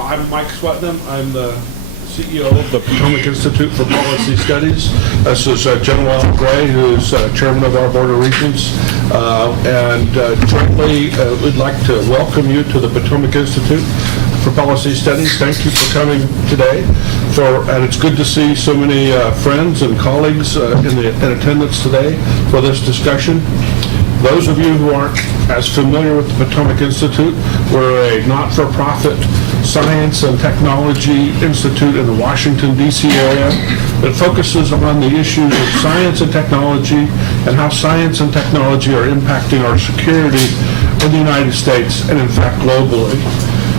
I'm Mike Swetnam. I'm the CEO of the Potomac Institute for Policy Studies. This is General Al Gray, who's chairman of our Board of Regents. Jointly, we'd like to welcome you to the Potomac Institute for Policy Studies. Thank you for coming today. And it's good to see so many friends and colleagues in attendance today for this discussion. Those of you who aren't as familiar with the Potomac Institute, we're a not-for-profit science and technology institute in the Washington, D.C. area that focuses on the issues of science and technology and how science and technology are impacting our security in the United States and, in fact, globally.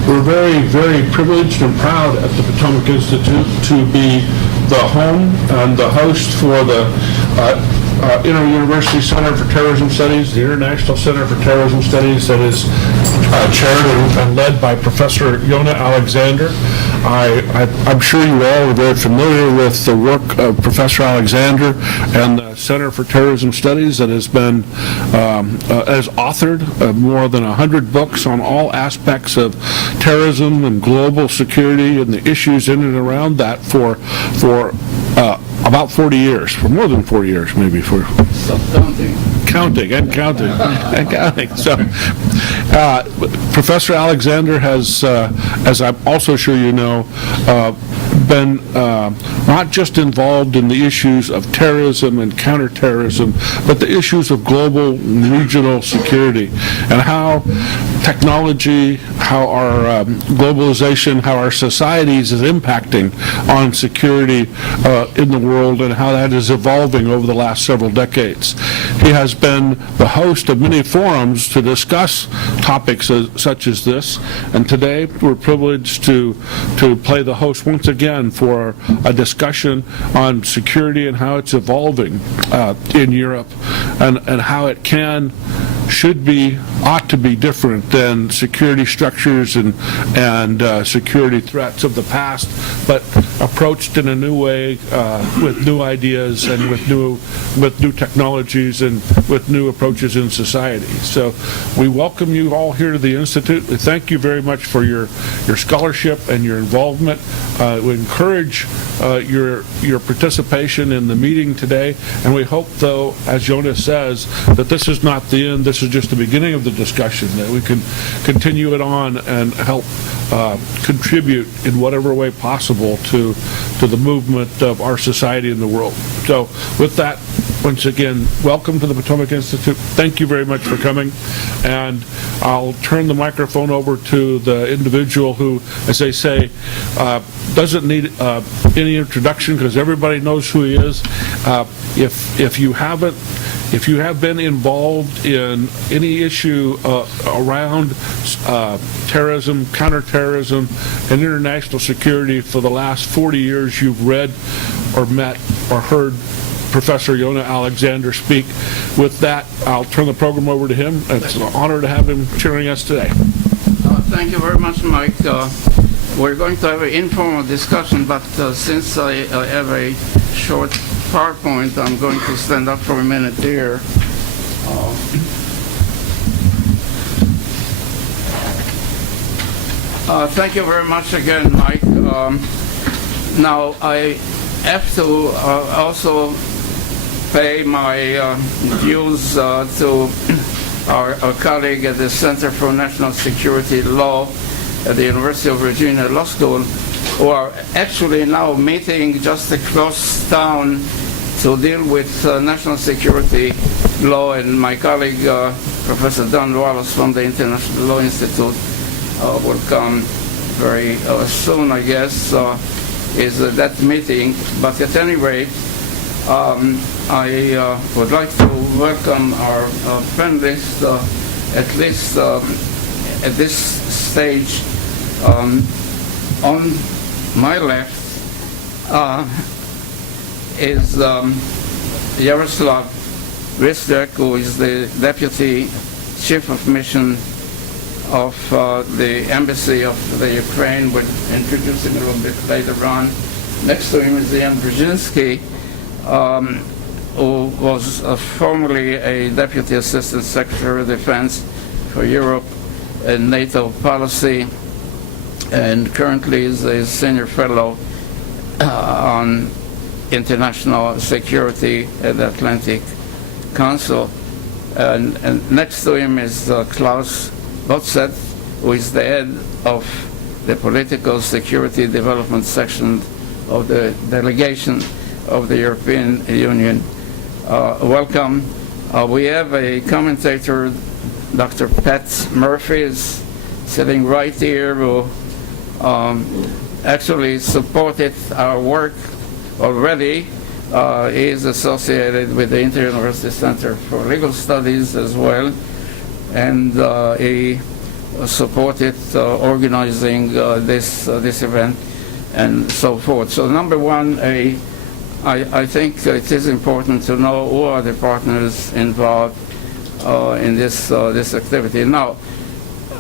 We're very, very privileged and proud at the Potomac Institute to be the home and the host for the Inter-University Center for Terrorism Studies, the International Center for Terrorism Studies, that is chaired and led by Professor Yona Alexander. I'm sure you all are very familiar with the work of Professor Alexander and the Center for Terrorism Studies that has been has authored more than 100 books on all aspects of terrorism and global security and the issues in and around that for about 40 years, for more than 4 years, maybe. For counting. So, Professor Alexander has, as I'm also sure you know, been not just involved in the issues of terrorism and counterterrorism, but the issues of global and regional security and how technology, how our globalization, how our societies is impacting on security in the world and how that is evolving over the last several decades. He has been the host of many forums to discuss topics such as this, and today we're privileged to play the host once again for a discussion on security and how it's evolving in Europe and how it ought to be different than security structures and security threats of the past, but approached in a new way with new ideas and with new technologies and with new approaches in society. So we welcome you all here to the Institute. We thank you very much for your scholarship and your involvement. We encourage your participation in the meeting today, and we hope, though, as Jonas says, that this is not the end. This is just the beginning of the discussion, that we can continue it on and help contribute in whatever way possible to the movement of our society and the world. So with that, once again, welcome to the Potomac Institute. Thank you very much for coming. And I'll turn the microphone over to the individual who, as they say, doesn't need any introduction because everybody knows who he is. If you have been involved in any issue around terrorism, counterterrorism, and international security for the last 40 years, you've read or met or heard Professor Yona Alexander speak. With that, I'll turn the program over to him. It's an honor to have him cheering us today. Thank you very much, Mike. We're going to have an informal discussion, but since I have a short PowerPoint, I'm going to stand up for a minute here. Thank you very much again, Mike. Now, I have to also pay my dues to our colleague at the Center for National Security Law at the University of Virginia Law School, who are actually now meeting just across town to deal with national security law, and my colleague, Professor Don Wallace from the International Law Institute, will come very soon, I guess, is that meeting. But at any rate, I would like to welcome our panelists, at least at this stage. On my left is Yaroslav Ristek, who is the Deputy Chief of Mission of the Embassy of the Ukraine. We'll introduce him a little bit later on. Next to him is Ian Brzezinski, who was formerly a Deputy Assistant Secretary of Defense for Europe and NATO policy. and currently is a senior fellow on international security at the Atlantic Council. And next to him is Klaus Botzet, who is the head of the Political Security Development Section of the delegation of the European Union. Welcome. We have a commentator, Dr. Pat Murphy, is sitting right here, who actually supported our work already. He is associated with the Inter-University Center for Legal Studies as well, and he supported organizing this event and so forth. So number one, I think it is important to know who are the partners involved in this activity. Now,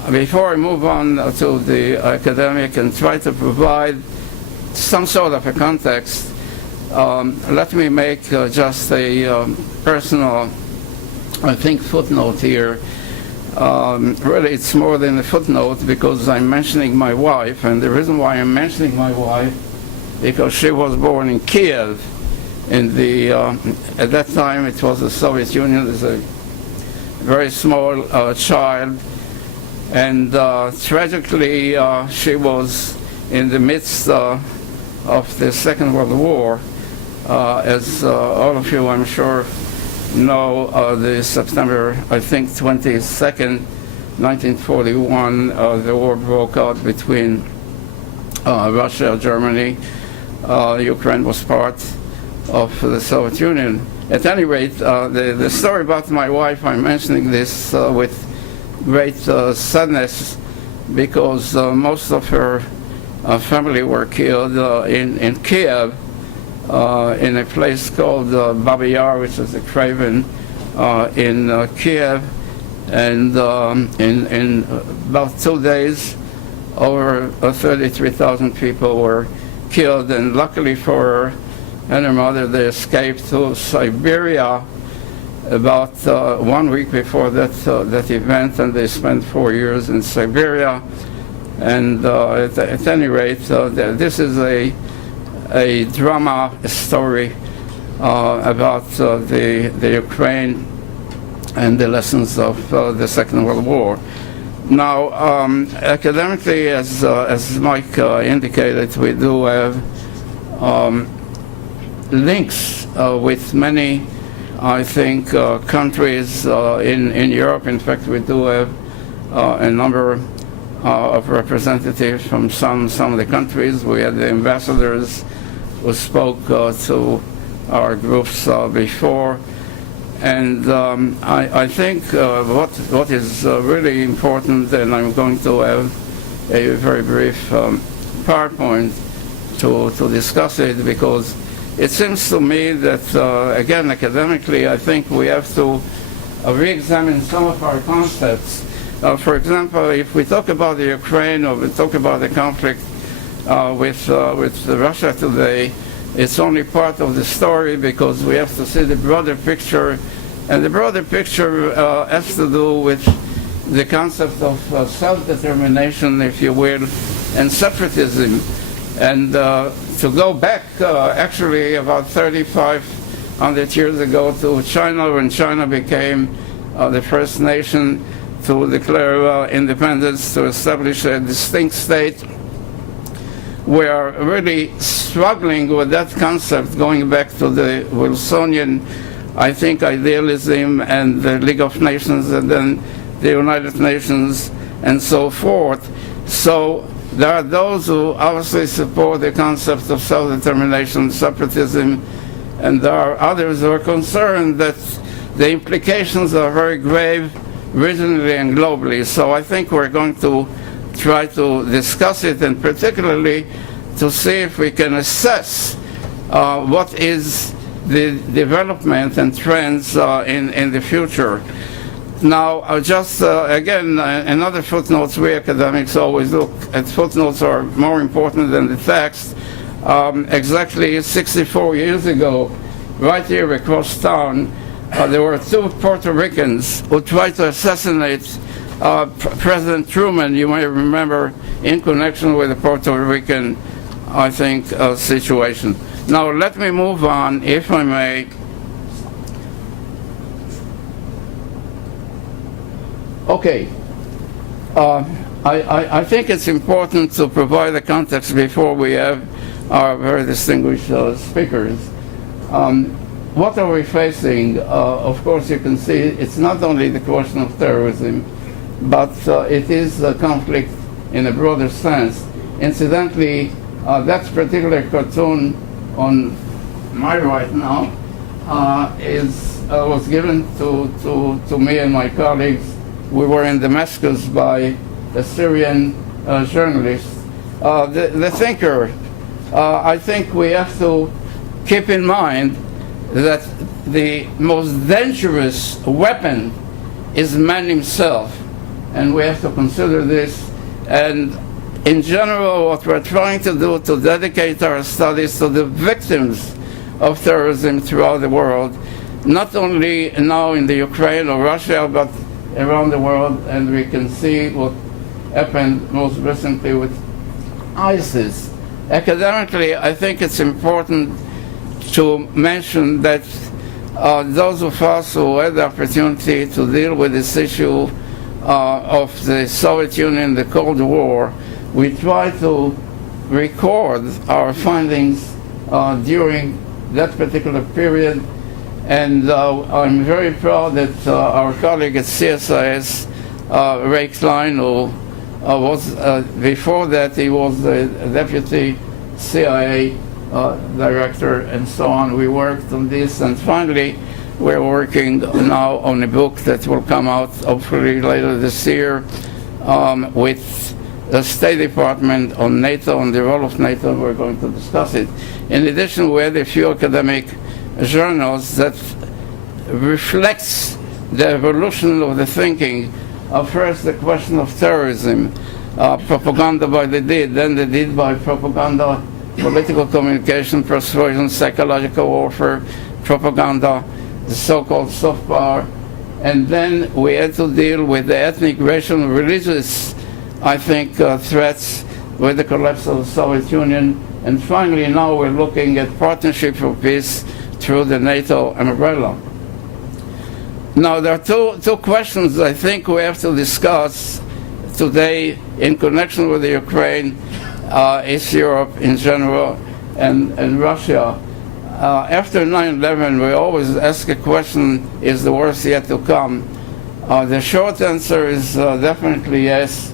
before I move on to the academic and try to provide some sort of a context, let me make just a personal, I think, footnote here. Really, it's more than a footnote because I'm mentioning my wife, and the reason why I'm mentioning my wife, because she was born in Kiev. In the at that time, it was the Soviet Union. As a very small child, and tragically, she was in the midst of the Second World War. As all of you, I'm sure, know, the September, I think, 22nd, 1941, the war broke out between Russia and Germany. Ukraine was part of the Soviet Union. At any rate, the story about my wife, I'm mentioning this with great sadness because most of her family were killed in Kiev, in a place called Babi Yar, which is a craven in Kiev, and in about 2 days, over 33,000 people were killed, and luckily for her and her mother, they escaped to Siberia about 1 week before that event, and they spent 4 years in Siberia. And at any rate, this is a drama story about the Ukraine and the lessons of the Second World War. Now, academically, as Mike indicated, we do have links with many, I think, countries in Europe. In fact, we do have a number of representatives from some of the countries. We had the ambassadors who spoke to our groups before. And I think what is really important, and I'm going to have a very brief PowerPoint to discuss it, because it seems to me that, again, academically, I think we have to re-examine some of our concepts. For example, if we talk about the Ukraine or we talk about the conflict with Russia today, it's only part of the story, because we have to see the broader picture. And the broader picture has to do with the concept of self-determination, if you will, and separatism. And to go back actually about 3,500 years ago to China, when China became the first nation to declare independence, to establish a distinct state. We are really struggling with that concept, going back to the Wilsonian, I think, idealism and the League of Nations and then the United Nations and so forth. So there are those who obviously support the concept of self-determination, separatism, and there are others who are concerned that the implications are very grave regionally and globally. So I think we're going to try to discuss it, and particularly to see if we can assess what is the development and trends in the future. Now, just again, another footnotes, we academics always look at footnotes are more important than the text. Exactly 64 years ago, right here across town, there were 2 Puerto Ricans who tried to assassinate President Truman. You may remember in connection with the Puerto Rican, I think, situation. Now, let me move on, if I may. Okay. I think it's important to provide a context before we have our very distinguished speakers. What are we facing? Of course, you can see it's not only the question of terrorism, but it is a conflict in a broader sense. Incidentally, that particular cartoon on my right now was given to me and my colleagues. We were in Damascus by a Syrian journalist. The thinker, I think we have to keep in mind that the most dangerous weapon is man himself, and we have to consider this. And in general, what we're trying to do to dedicate our studies to the victims of terrorism throughout the world, not only now in the Ukraine or Russia, but around the world, and we can see what happened most recently with ISIS. Academically, I think it's important to mention that those of us who had the opportunity to deal with this issue of the Soviet Union, the Cold War, we try to record our findings during that particular period. And I'm very proud that our colleague at CSIS, Ray Klein, who was, before that, he was the deputy CIA director and so on. We worked on this, and finally, we're working now on a book that will come out hopefully later this year with the State Department on NATO, on the role of NATO. We're going to discuss it. In addition, we had a few academic journals that reflects the evolution of the thinking. First, the question of terrorism, propaganda by the deed, then the deed by propaganda, political communication, persuasion, psychological warfare, propaganda, the so-called soft power. And then we had to deal with the ethnic, racial, and religious, I think, threats with the collapse of the Soviet Union. And finally, now we're looking at partnership for peace through the NATO umbrella. Now, there are two questions I think we have to discuss today in connection with the Ukraine, East Europe in general, and Russia. After 9/11, we always ask a question, is the worst yet to come? The short answer is definitely yes.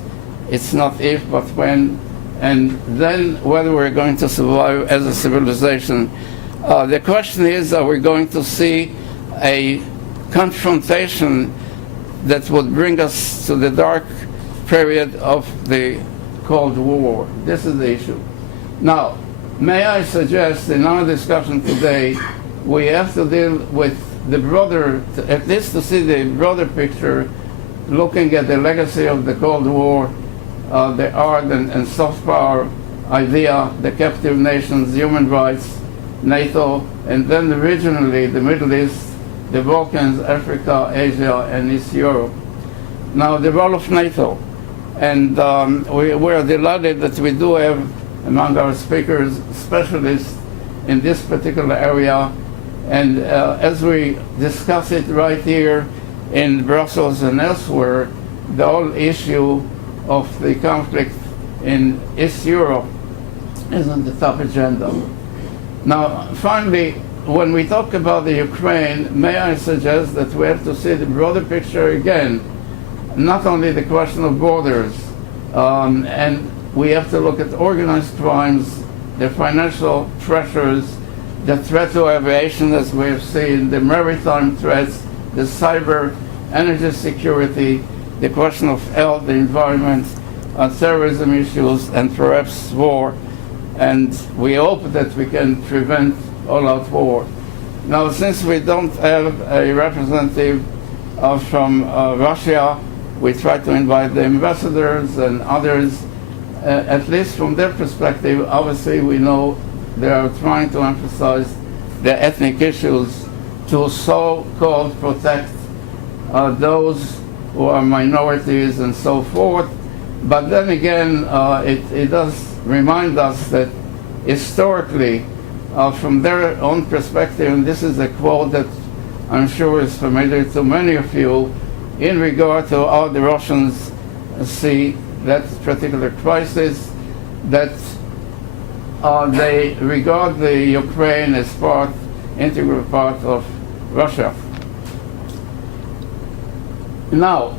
It's not if, but when. And then whether we're going to survive as a civilization. The question is, are we going to see a confrontation that would bring us to the dark period of the Cold War? This is the issue. Now, may I suggest in our discussion today, we have to deal with the broader, at least to see the broader picture, looking at the legacy of the Cold War, the hard and soft power idea, the captive nations, human rights, NATO, and then regionally the Middle East, the Balkans, Africa, Asia, and East Europe. Now, the role of NATO. And we are delighted that we do have among our speakers specialists in this particular area. And as we discuss it right here in Brussels and elsewhere, the whole issue of the conflict in East Europe is on the top agenda. Now, finally, when we talk about the Ukraine, may I suggest that we have to see the broader picture again, not only the question of borders, and we have to look at organized crimes, the financial pressures, the threat to aviation, as we have seen, the maritime threats, the cyber, energy security, the question of health, the environment, terrorism issues, and perhaps war. And we hope that we can prevent all-out war. Now, since we don't have a representative from Russia, we try to invite the ambassadors and others, at least from their perspective. Obviously, we know they are trying to emphasize the ethnic issues to so-called protect those who are minorities and so forth. But then again, it does remind us that historically, from their own perspective, and this is a quote that I'm sure is familiar to many of you, in regard to how the Russians see that particular crisis, that they regard the Ukraine as integral part of Russia. Now,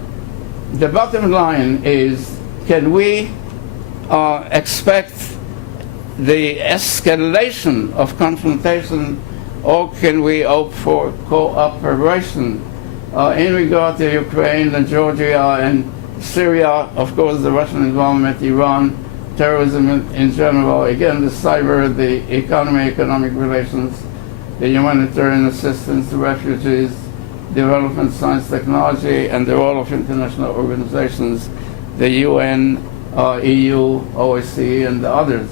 the bottom line is, can we expect the escalation of confrontation, or can we hope for cooperation in regard to Ukraine and Georgia and Syria, of course, the Russian involvement, Iran, terrorism in general, again, the cyber, the economic relations, the humanitarian assistance to refugees, development, science, technology, and the role of international organizations, the UN, EU, OSCE, and the others.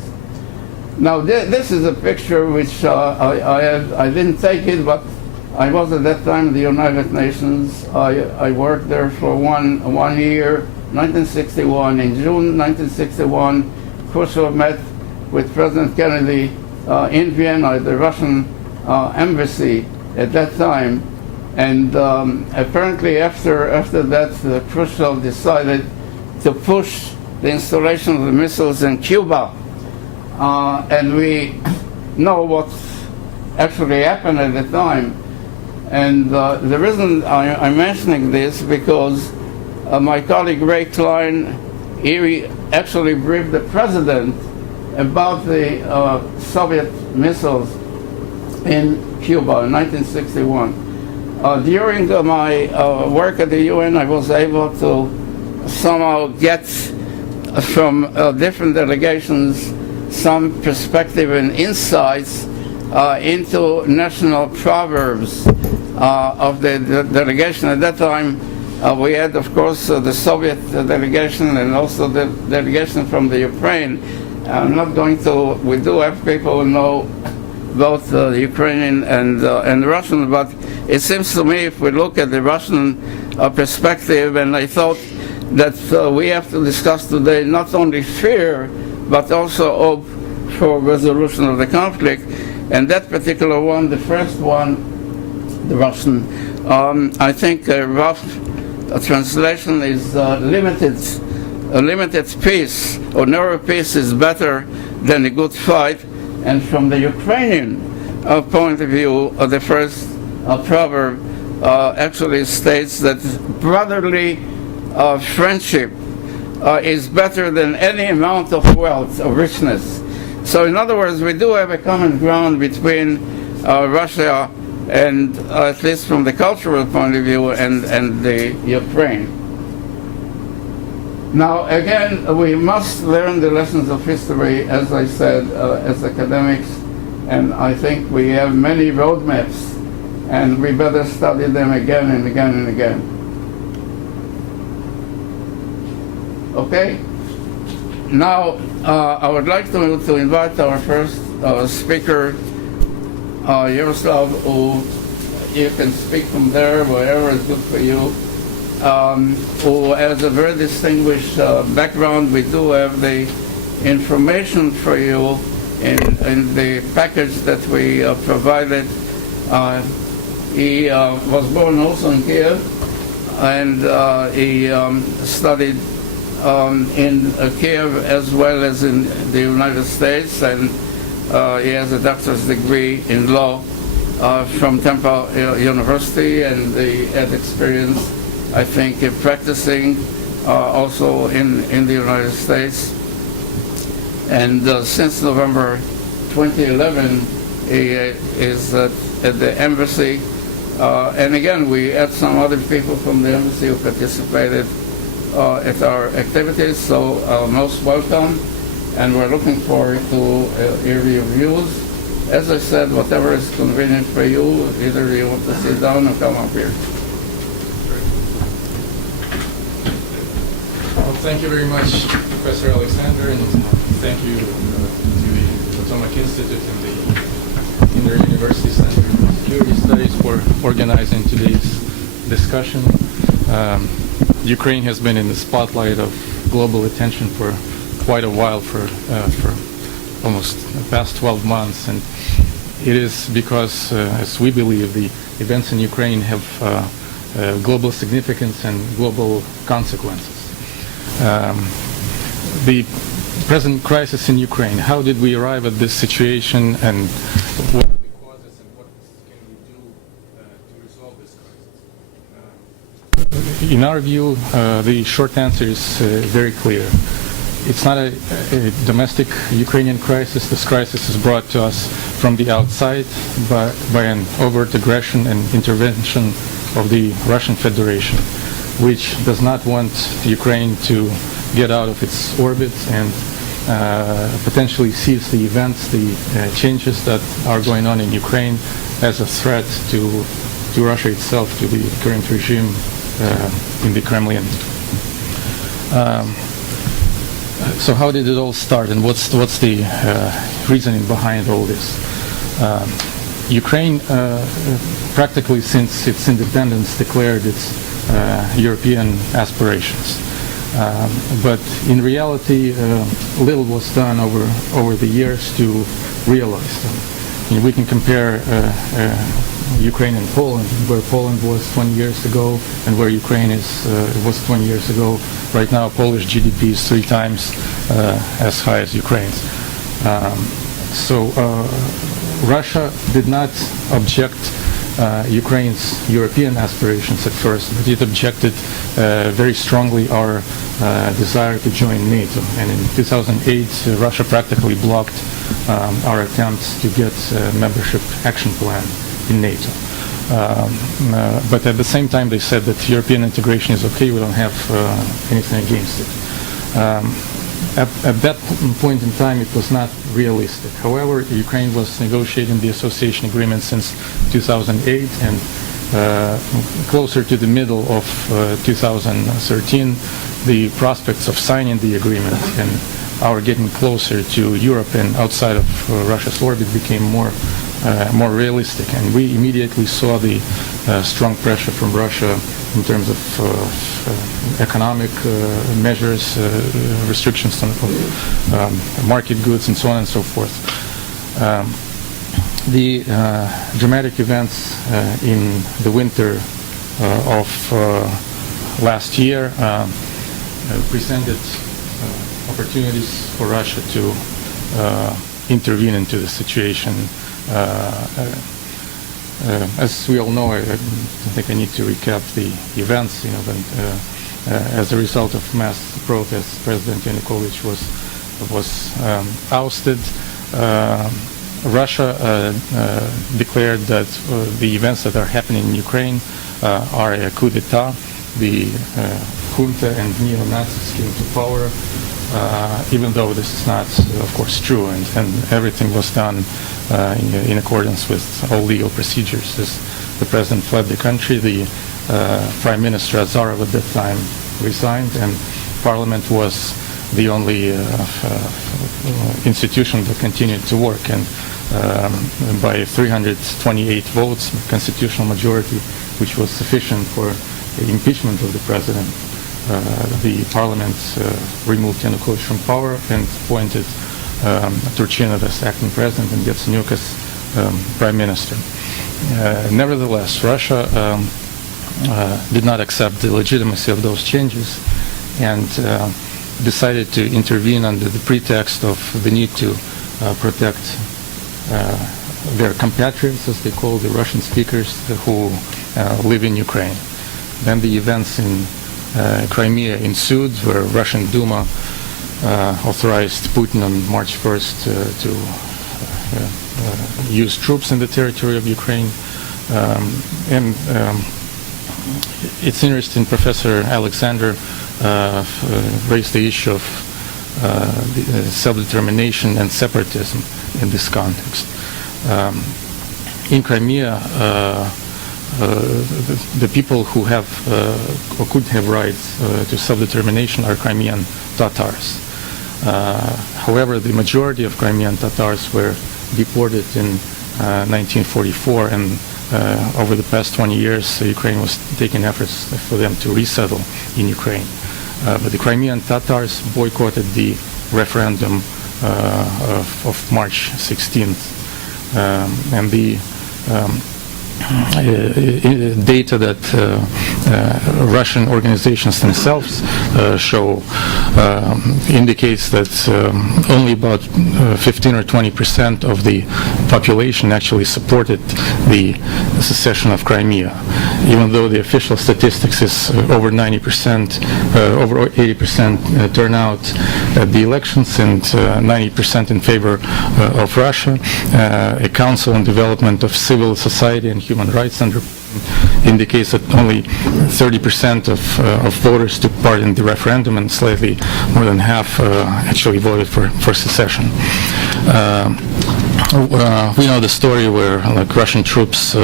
Now, this is a picture which I didn't take it, but I was at that time in the United Nations. I worked there for one year, 1961. In June 1961, Khrushchev met with President Kennedy in Vienna at the Russian embassy at that time. And apparently after that, Khrushchev decided to push the installation of the missiles in Cuba. And we know what actually happened at the time. And the reason I'm mentioning this because my colleague Ray Klein, he actually briefed the president about the Soviet missiles in Cuba in 1961. During my work at the UN, I was able to somehow get from different delegations some perspective and insights into national proverbs of the delegation. At that time, we had, of course, the Soviet delegation and also the delegation from the Ukraine. I'm not going to, we do have people who know both the Ukrainian and Russian, but it seems to me if we look at the Russian perspective, and I thought that we have to discuss today not only fear, but also hope for resolution of the conflict. And that particular one, the first one, the Russian, I think a rough translation is a limited peace, or narrow peace is better than a good fight. And from the Ukrainian point of view, the first proverb actually states that brotherly friendship is better than any amount of wealth or richness. So in other words, we do have a common ground between Russia and, at least from the cultural point of view, and the Ukraine. Now, again, we must learn the lessons of history, as I said, as academics, and I think we have many roadmaps, and we better study them again and again and again. Okay? Now, I would like to invite our first speaker, Yaroslav, who you can speak from there, wherever is good for you, who has a very distinguished background. We do have the information for you in the package that we provided. He was born also in Kiev, and he studied in Kiev as well as in the United States, and he has a doctor's degree in law from Temple University, and he had experience, I think, in practicing also in the United States. And since November 2011, he is at the embassy. And again, we had some other people from the embassy who participated at our activities, so most welcome, and we're looking forward to hear your views. As I said, whatever is convenient for you, either you want to sit down or come up here. Well, thank you very much, Professor Alexander, and thank you to the Potomac Institute and the Inter-University Center for Security Studies for organizing today's discussion. Ukraine has been in the spotlight of global attention for quite a while, for almost the past 12 months, and it is because, as we believe, the events in Ukraine have global significance and global consequences. The present crisis in Ukraine, how did we arrive at this situation, and what are the causes, and what can we do to resolve this crisis? In our view, the short answer is very clear. It's not a domestic Ukrainian crisis. This crisis is brought to us from the outside by an overt aggression and intervention of the Russian Federation, which does not want Ukraine to get out of its orbit and potentially sees the events, the changes that are going on in Ukraine as a threat to Russia itself, to the current regime in the Kremlin. So how did it all start, and what's the reasoning behind all this? Ukraine, practically since its independence, declared its European aspirations. But in reality, little was done over the years to realize them. We can compare Ukraine and Poland, where Poland was 20 years ago and where Ukraine was 20 years ago. Right now, Polish GDP is 3 times as high as Ukraine's. So Russia did not object Ukraine's European aspirations at first, but it objected very strongly our desire to join NATO. And in 2008, Russia practically blocked our attempts to get a membership action plan in NATO. But at the same time, they said that European integration is okay, we don't have anything against it. At that point in time, it was not realistic. However, Ukraine was negotiating the association agreement since 2008, and closer to the middle of 2013, the prospects of signing the agreement and our getting closer to Europe and outside of Russia's orbit became more realistic, and we immediately saw the strong pressure from Russia in terms of economic measures, restrictions on market goods, and so on and so forth. The dramatic events in the winter of last year presented opportunities for Russia to intervene into the situation. As we all know, I don't think I need to recap the events. As a result of mass protests, President Yanukovych was ousted. Russia declared that the events that are happening in Ukraine are a coup d'état. The junta and neo-Nazis came to power, even though this is not, of course, true, and everything was done in accordance with all legal procedures. As the president fled the country, the Prime Minister Azarov at that time resigned, and Parliament was the only institution that continued to work. And by 328 votes, constitutional majority, which was sufficient for the impeachment of the president, the Parliament removed Yanukovych from power and appointed Turchinov as acting president and Yatsenyuk as prime minister. Nevertheless, Russia did not accept the legitimacy of those changes and decided to intervene under the pretext of the need to protect their compatriots, as they call the Russian speakers who live in Ukraine. Then the events in Crimea ensued, where Russian Duma authorized Putin on March 1st to use troops in the territory of Ukraine. It's interesting, Professor Alexander raised the issue of self-determination and separatism in this context. In Crimea, the people who have or could have rights to self-determination are Crimean Tatars. However, the majority of Crimean Tatars were deported in 1944, and over the past 20 years, Ukraine was taking efforts for them to resettle in Ukraine. But the Crimean Tatars boycotted the referendum of March 16th. And the data that Russian organizations themselves show indicates that only about 15 or 20% of the population actually supported the secession of Crimea, even though the official statistics is over 90%, over 80% turnout at the elections and 90% in favor of Russia. A Council on Development of Civil Society and Human Rights indicates that only 30% of voters took part in the referendum, and slightly more than half actually voted for secession. We know the story where Russian troops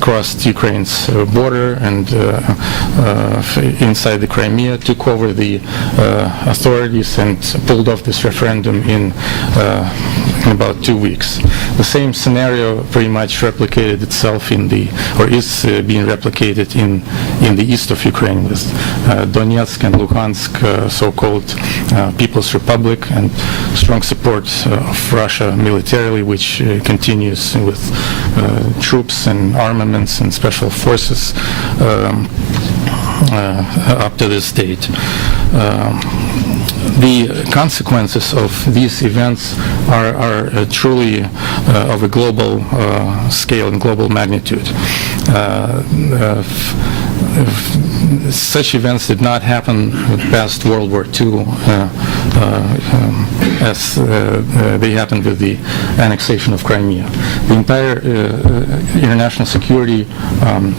crossed Ukraine's border and inside the Crimea, took over the authorities and pulled off this referendum in about 2 weeks. The same scenario pretty much replicated itself is being replicated in the east of Ukraine with Donetsk and Luhansk, so-called People's Republic, and strong support of Russia militarily, which continues with troops and armaments and special forces up to this date. The consequences of these events are truly of a global scale and global magnitude. Such events did not happen past World War II as they happened with the annexation of Crimea. The entire international security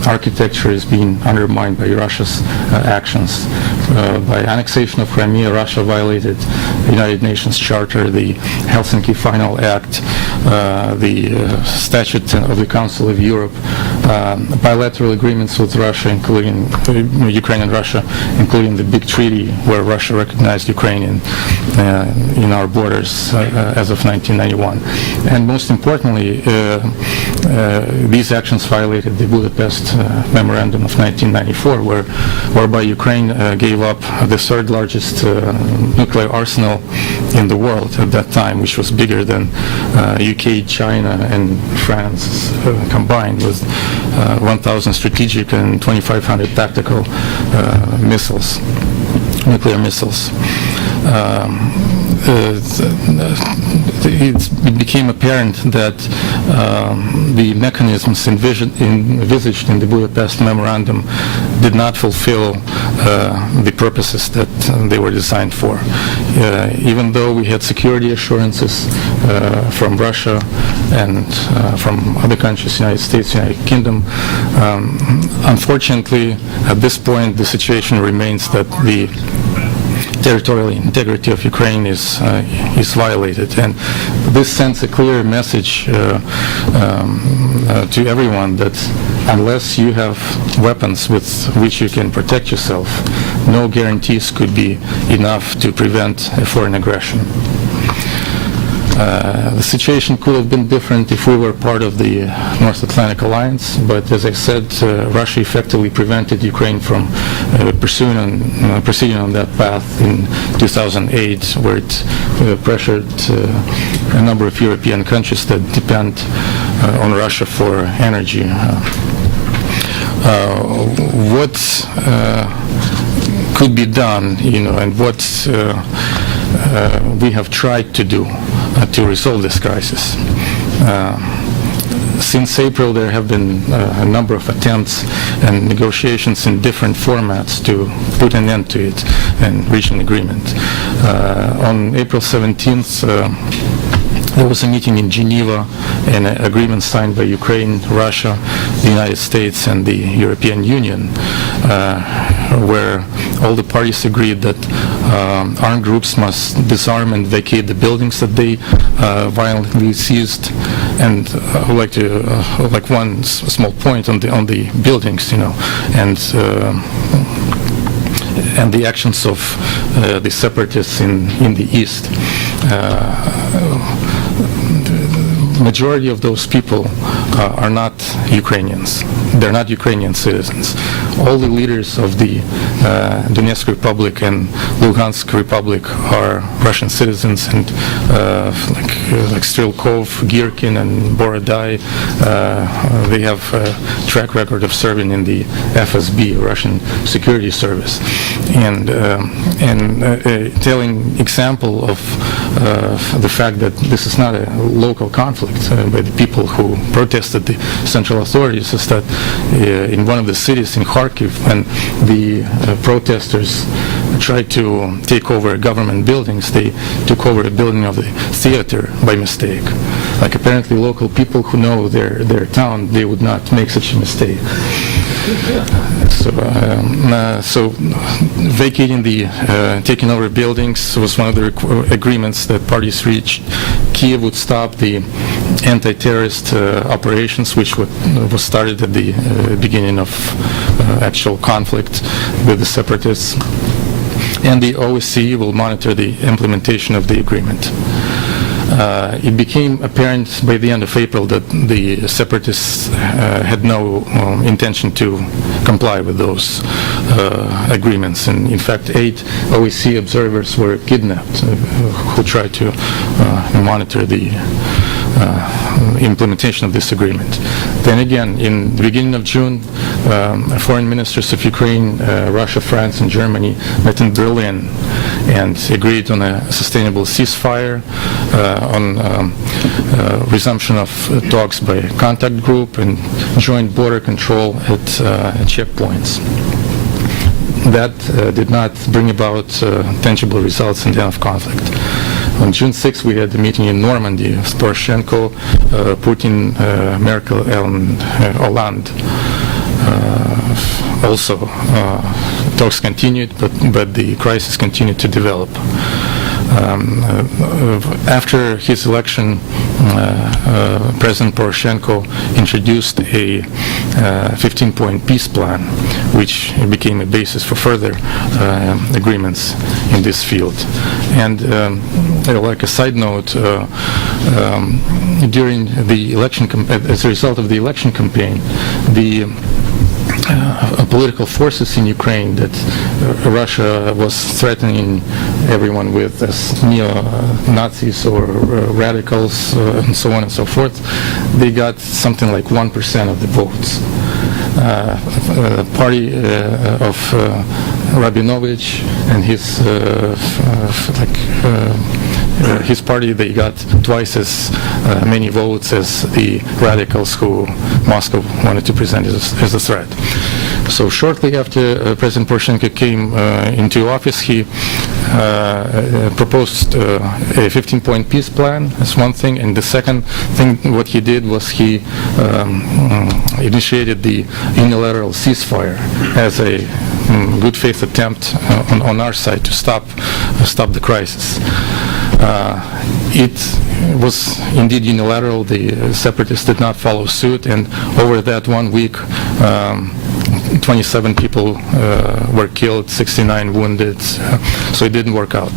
architecture is being undermined by Russia's actions. By annexation of Crimea, Russia violated the United Nations Charter, the Helsinki Final Act, the Statute of the Council of Europe, bilateral agreements with Russia, including Ukraine and Russia, including the big treaty where Russia recognized Ukraine in our borders as of 1991. And most importantly, these actions violated the Budapest Memorandum of 1994, whereby Ukraine gave up the third largest nuclear arsenal in the world at that time, which was bigger than UK, China, and France combined, with 1,000 strategic and 2,500 tactical missiles, nuclear missiles. It became apparent that the mechanisms envisaged in the Budapest Memorandum did not fulfill the purposes that they were designed for. Even though we had security assurances from Russia and from other countries, United States, United Kingdom, unfortunately, at this point, the situation remains that the territorial integrity of Ukraine is violated, and this sends a clear message to everyone that unless you have weapons with which you can protect yourself, no guarantees could be enough to prevent a foreign aggression. The situation could have been different if we were part of the North Atlantic Alliance, but as I said, Russia effectively prevented Ukraine from proceeding on that path in 2008, where it pressured a number of European countries that depend on Russia for energy. What could be done, and what we have tried to do to resolve this crisis. Since April, there have been a number of attempts and negotiations in different formats to put an end to it and reach an agreement. On April 17th, there was a meeting in Geneva, and an agreement signed by Ukraine, Russia, the United States, and the European Union, where all the parties agreed that armed groups must disarm and vacate the buildings that they violently seized. And I would like to one small point on the buildings, and the actions of the separatists in the east. Majority of those people are not Ukrainians. they're not Ukrainian citizens. All the leaders of the Donetsk Republic and Lugansk Republic are Russian citizens, and like Strelkov, Girkin, and Borodai, they have a track record of serving in the FSB, Russian Security Service. And a telling example of the fact that this is not a local conflict by the people who protested the central authorities is that in one of the cities in Kharkiv, when the protesters tried to take over government buildings, they took over a building of the theater by mistake. Like, apparently local people who know their town, they would not make such a mistake. So vacating taking over buildings was one of the agreements that parties reached. Kiev would stop the anti-terrorist operations, which was started at the beginning of actual conflict with the separatists. And the OSCE will monitor the implementation of the agreement. It became apparent by the end of April that the separatists had no intention to comply with those agreements. And in fact, 8 OSCE observers were kidnapped who tried to monitor the implementation of this agreement. Then again, in the beginning of June, foreign ministers of Ukraine, Russia, France, and Germany met in Berlin and agreed on a sustainable ceasefire, on resumption of talks by contact group, and joint border control at checkpoints. That did not bring about tangible results in the end of conflict. On June 6th, we had a meeting in Normandy with Poroshenko, Putin, Merkel, and Hollande. Also, talks continued, but the crisis continued to develop. After his election, President Poroshenko introduced a 15-point peace plan, which became a basis for further agreements in this field. And like a side note, during the election, as a result of the election campaign, the political forces in Ukraine that Russia was threatening everyone with as neo-Nazis or radicals and so on and so forth, they got something like 1% of the votes. Party of Rabinovich and his party, they got twice as many votes as the radicals who Moscow wanted to present as a threat. So shortly after President Poroshenko came into office, he proposed a 15-point peace plan. That's one thing. And the second thing, what he did was he initiated the unilateral ceasefire as a good faith attempt on our side to stop the crisis. It was indeed unilateral. The separatists did not follow suit, and over that 1 week, 27 people were killed, 69 wounded, so it didn't work out.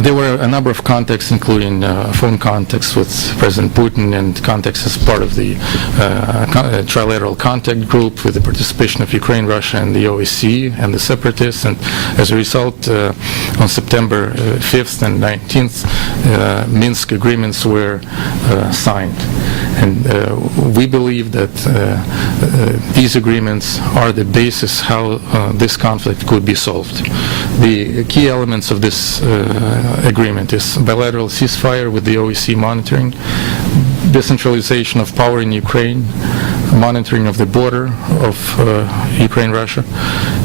There were a number of contacts, including phone contacts with President Putin and contacts as part of the trilateral contact group with the participation of Ukraine, Russia, and the OSCE and the separatists. And as a result, on September 5th and 19th, Minsk Agreements were signed. And we believe that these agreements are the basis how this conflict could be solved. The key elements of this agreement is bilateral ceasefire with the OSCE monitoring, decentralization of power in Ukraine, monitoring of the border of Ukraine-Russia,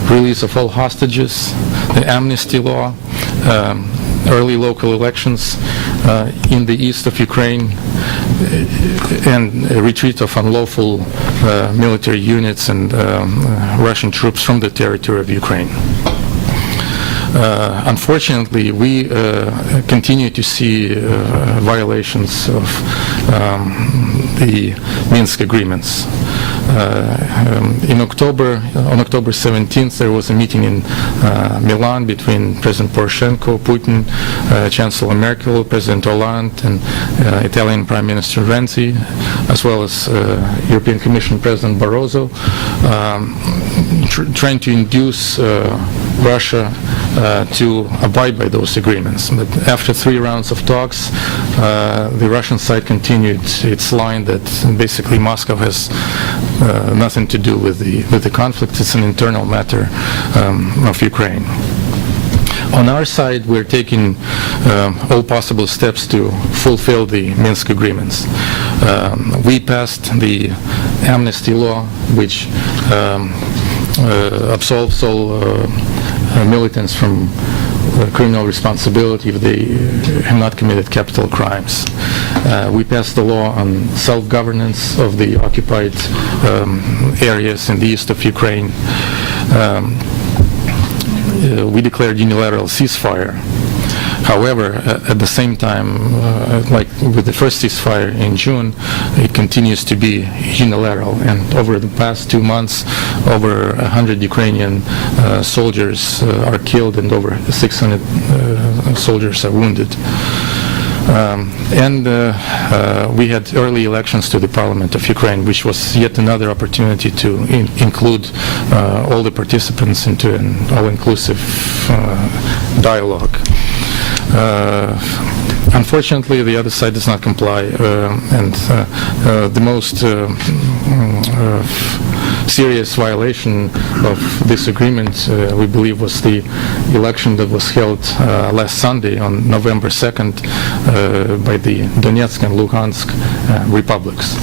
release of all hostages, the amnesty law, early local elections in the east of Ukraine, and a retreat of unlawful military units and Russian troops from the territory of Ukraine. Unfortunately, we continue to see violations of the Minsk Agreements. On October 17th, there was a meeting in Milan between President Poroshenko, Putin, Chancellor Merkel, President Hollande, and Italian Prime Minister Renzi, as well as European Commission President Barroso, trying to induce Russia to abide by those agreements. But after 3 rounds of talks, the Russian side continued its line that basically Moscow has nothing to do with the conflict. It's an internal matter of Ukraine. On our side, we're taking all possible steps to fulfill the Minsk Agreements. We passed the amnesty law, which absolves all militants from criminal responsibility if they have not committed capital crimes. We passed the law on self-governance of the occupied areas in the east of Ukraine. We declared unilateral ceasefire. However, at the same time, like with the first ceasefire in June, it continues to be unilateral. And over the past 2 months, over 100 Ukrainian soldiers are killed and over 600 soldiers are wounded. We had early elections to the Parliament of Ukraine, which was yet another opportunity to include all the participants into an all-inclusive dialogue. Unfortunately, the other side does not comply, and the most serious violation of this agreement, we believe, was the election that was held last Sunday on November 2nd by the Donetsk and Luhansk republics.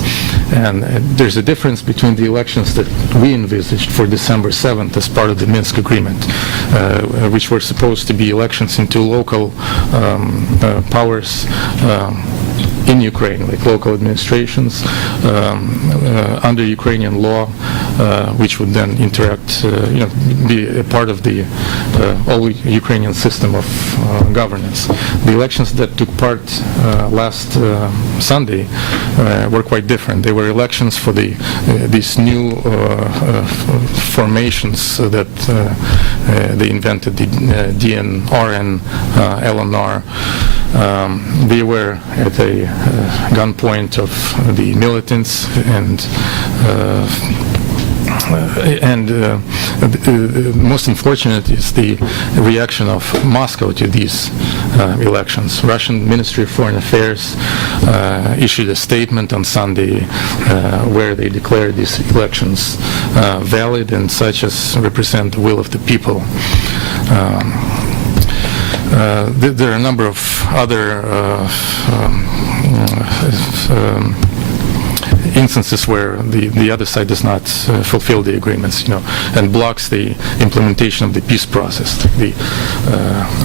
And there's a difference between the elections that we envisaged for December 7th as part of the Minsk Agreement, which were supposed to be elections into local powers in Ukraine, like local administrations, under Ukrainian law, which would then interact, be a part of the all Ukrainian system of governance. The elections that took part last Sunday were quite different. They were elections for these new formations that they invented, the DNR and LNR. They were at a gunpoint of the militants, and most unfortunate is the reaction of Moscow to these elections. Russian Ministry of Foreign Affairs issued a statement on Sunday where they declared these elections valid and such as represent the will of the people. There are a number of other instances where the other side does not fulfill the agreements, and blocks the implementation of the peace process. The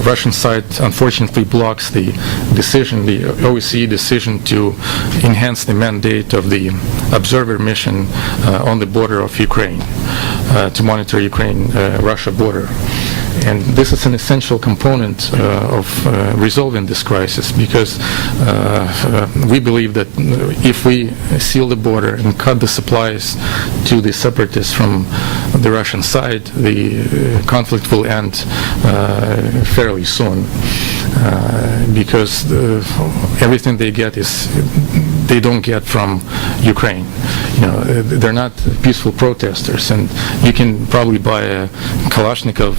Russian side, unfortunately, blocks the decision, the OSCE decision to enhance the mandate of the observer mission on the border of Ukraine to monitor Ukraine-Russia border. And this is an essential component of resolving this crisis, because we believe that if we seal the border and cut the supplies to the separatists from the Russian side, the conflict will end fairly soon, because everything they get they don't get from Ukraine. They're not peaceful protesters, and you can probably buy a Kalashnikov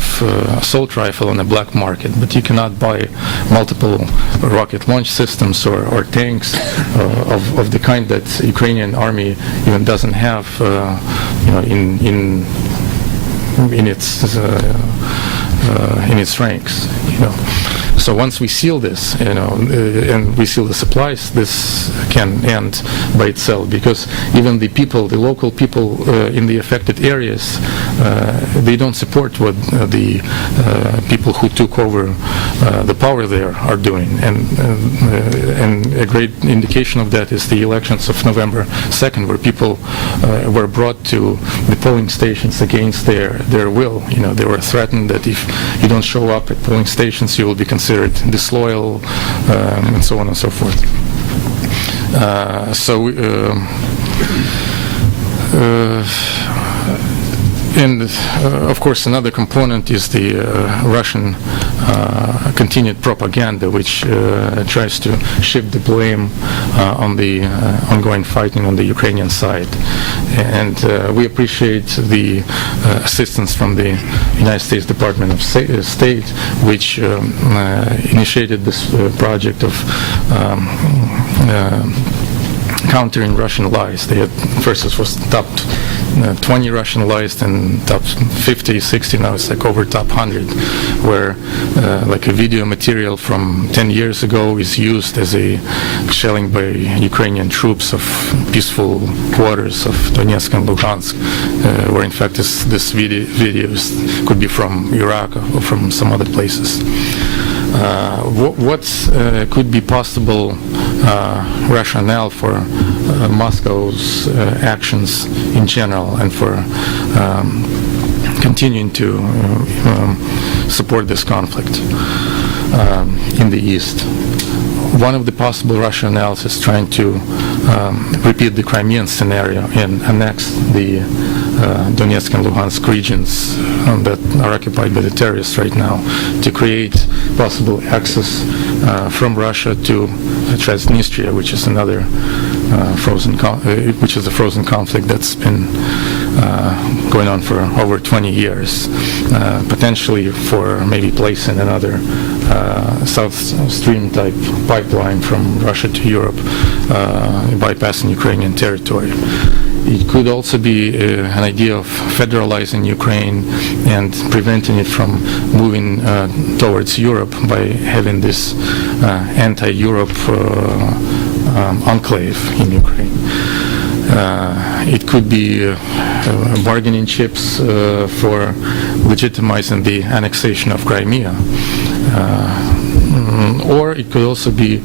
assault rifle on the black market, but you cannot buy multiple rocket launch systems or tanks of the kind that Ukrainian army even doesn't have in its ranks. So once we seal this, and we seal the supplies, this can end by itself, because even the local people in the affected areas, they don't support what the people who took over the power there are doing. And a great indication of that is the elections of November 2nd, where people were brought to the polling stations against their will. They were threatened that if you don't show up at polling stations, you will be considered disloyal, and so on and so forth. And of course, another component is the Russian continued propaganda, which tries to shift the blame on the ongoing fighting on the Ukrainian side. And we appreciate the assistance from the United States Department of State, which initiated this project of countering Russian lies. They had, first it was top 20 Russian lies, and top 50, 60, now it's like over top 100, where like a video material from 10 years ago is used as a shelling by Ukrainian troops of peaceful quarters of Donetsk and Luhansk, where in fact this videos could be from Iraq or from some other places. What could be possible rationale for Moscow's actions in general and for continuing to support this conflict in the East? One of the possible rationales is trying to repeat the Crimean scenario and annex the Donetsk and Luhansk regions that are occupied by the terrorists right now, to create possible access from Russia to Transnistria, which is another which is a frozen conflict that's been going on for over 20 years, potentially for maybe placing another South Stream type pipeline from Russia to Europe, bypassing Ukrainian territory. It could also be an idea of federalizing Ukraine and preventing it from moving towards Europe by having this anti-Europe enclave in Ukraine. It could be bargaining chips for legitimizing the annexation of Crimea. Or it could also be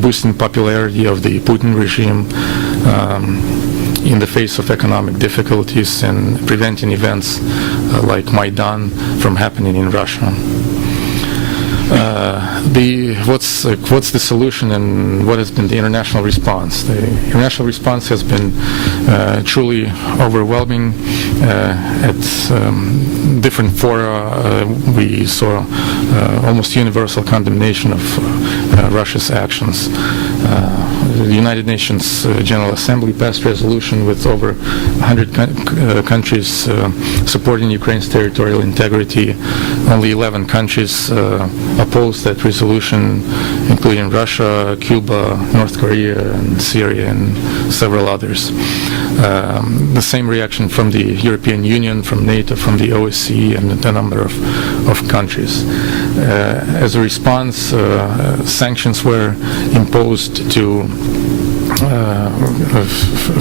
boosting popularity of the Putin regime in the face of economic difficulties and preventing events like Maidan from happening in Russia. What's the solution and what has been the international response? The international response has been truly overwhelming. At different fora, we saw almost universal condemnation of Russia's actions. The United Nations General Assembly passed a resolution with over 100 countries supporting Ukraine's territorial integrity. Only 11 countries opposed that resolution, including Russia, Cuba, North Korea, and Syria, and several others. The same reaction from the European Union, from NATO, from the OSCE, and a number of countries. As a response, sanctions were imposed to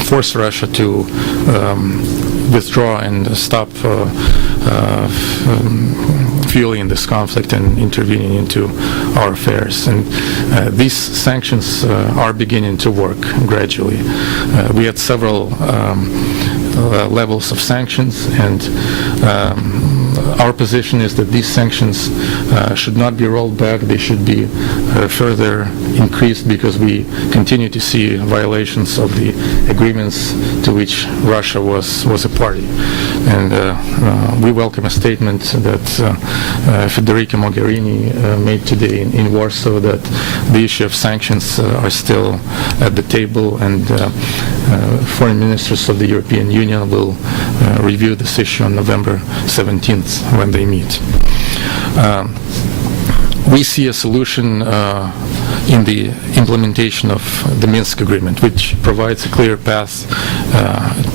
force Russia to withdraw and stop fueling this conflict and intervening into our affairs. And these sanctions are beginning to work gradually. We had several levels of sanctions, and our position is that these sanctions should not be rolled back. They should be further increased, because we continue to see violations of the agreements to which Russia was a party. And we welcome a statement that Federica Mogherini made today in Warsaw, that the issue of sanctions are still at the table, and foreign ministers of the European Union will review this issue on November 17th when they meet. We see a solution in the implementation of the Minsk Agreement, which provides a clear path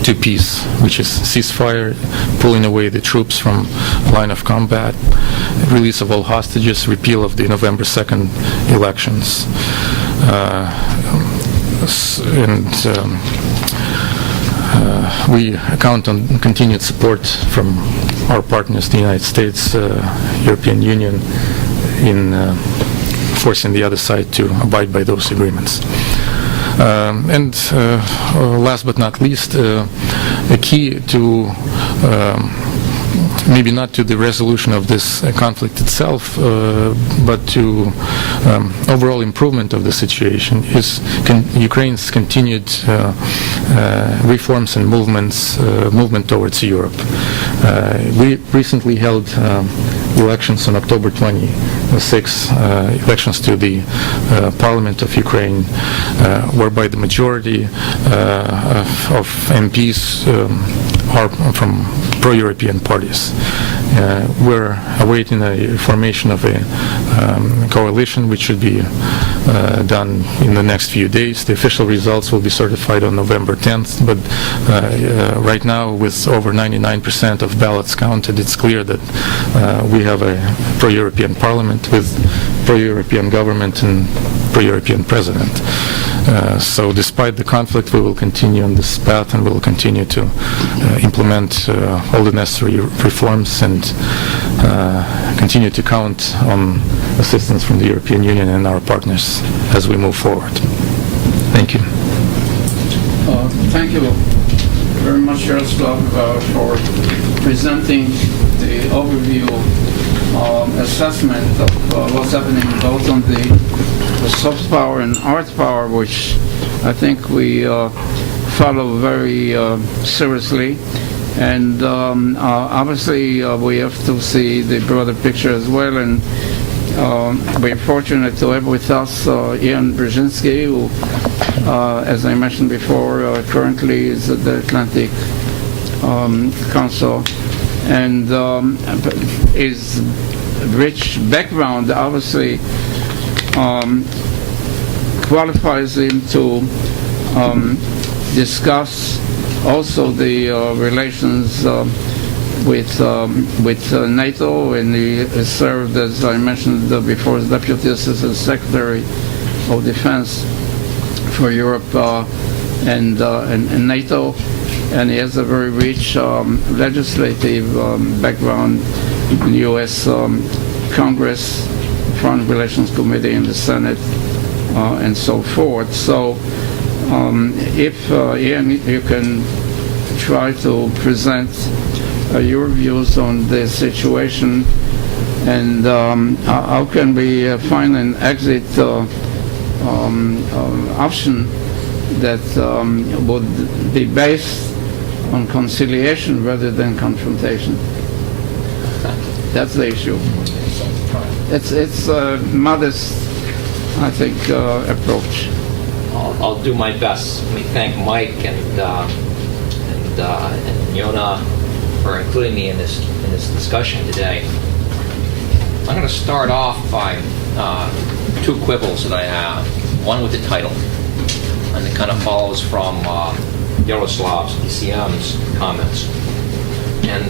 to peace, which is ceasefire, pulling away the troops from line of combat, release of all hostages, repeal of the November 2nd elections. We count on continued support from our partners, the United States, European Union, in forcing the other side to abide by those agreements. And last but not least, a key to maybe not to the resolution of this conflict itself, but to overall improvement of the situation, is Ukraine's continued reforms and movement towards Europe. We recently held elections on October 26, elections to the Parliament of Ukraine, whereby the majority of MPs are from pro-European parties. We're awaiting a formation of a coalition, which should be done in the next few days. The official results will be certified on November 10th, but right now, with over 99% of ballots counted, it's clear that we have a pro-European parliament with pro-European government and pro-European president. So despite the conflict, we will continue on this path, and we will continue to implement all the necessary reforms and continue to count on assistance from the European Union and our partners as we move forward. Thank you. Thank you very much, Yaroslav, for presenting the overview assessment of what's happening both on the soft power and hard power, which I think we follow very seriously. And obviously we have to see the broader picture as well. And we're fortunate to have with us Ian Brzezinski, who, as I mentioned before, currently is at the Atlantic Council, and his rich background obviously qualifies him to discuss also the relations with NATO, and he served, as I mentioned before, as Deputy Assistant Secretary of Defense for Europe and NATO, and he has a very rich legislative background in the U.S. Congress, Foreign Relations Committee in the Senate, and so forth. So if Ian, you can try to present your views on the situation, and how can we find an exit option that would be based on conciliation rather than confrontation. That's the issue. It's a modest, I think, approach. I'll do my best. Let me thank Mike and Yona for including me in this discussion today. I'm going to start off by two quibbles that I have. One with the title, and it kind of follows from Yaroslav's, ECM's comments. And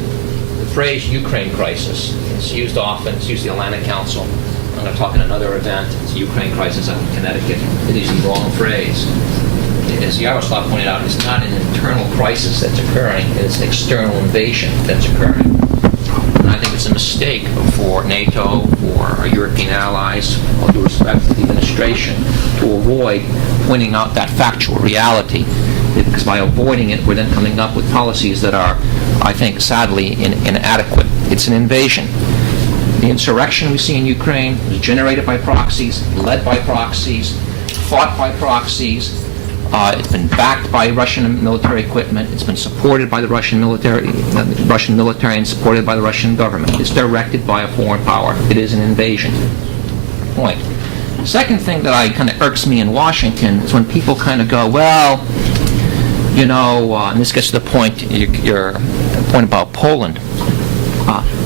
the phrase Ukraine crisis, it's used often, it's used in the Atlantic Council. I'm going to talk in another event, it's the Ukraine crisis up in Connecticut. It is the wrong phrase. As Yaroslav pointed out, it's not an internal crisis that's occurring, it's an external invasion that's occurring. And I think it's a mistake for NATO, for our European allies, all due respect to the administration, to avoid pointing out that factual reality. Because by avoiding it, we're then coming up with policies that are, I think, sadly inadequate. It's an invasion. The insurrection we see in Ukraine was generated by proxies, led by proxies, fought by proxies. It's been backed by Russian military equipment. It's been supported by the Russian military and supported by the Russian government. It's directed by a foreign power. It is an invasion. Point. The second thing that kind of irks me in Washington is when people kind of go, well, you know, and this gets to the point, your point about Poland.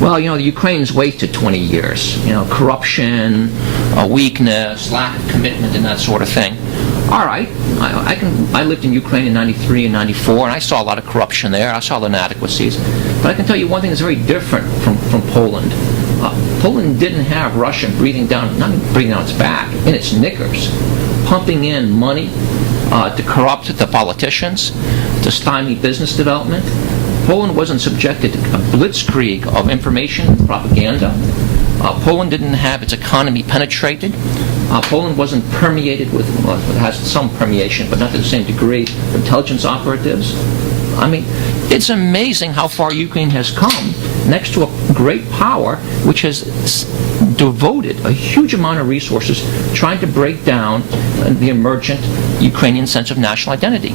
Well, you know, the Ukraine's wasted 20 years. You know, corruption, weakness, lack of commitment, and that sort of thing. All right, I lived in Ukraine in 93 and 94, and I saw a lot of corruption there. I saw the inadequacies. But I can tell you one thing that's very different from Poland. Poland didn't have Russia breathing down its back, in its knickers, pumping in money to corrupt the politicians, to stymie business development. Poland wasn't subjected to a blitzkrieg of information propaganda. Poland didn't have its economy penetrated. Poland wasn't permeated with, well, it has some permeation, but not to the same degree, intelligence operatives. I mean, it's amazing how far Ukraine has come next to a great power which has devoted a huge amount of resources trying to break down the emergent Ukrainian sense of national identity.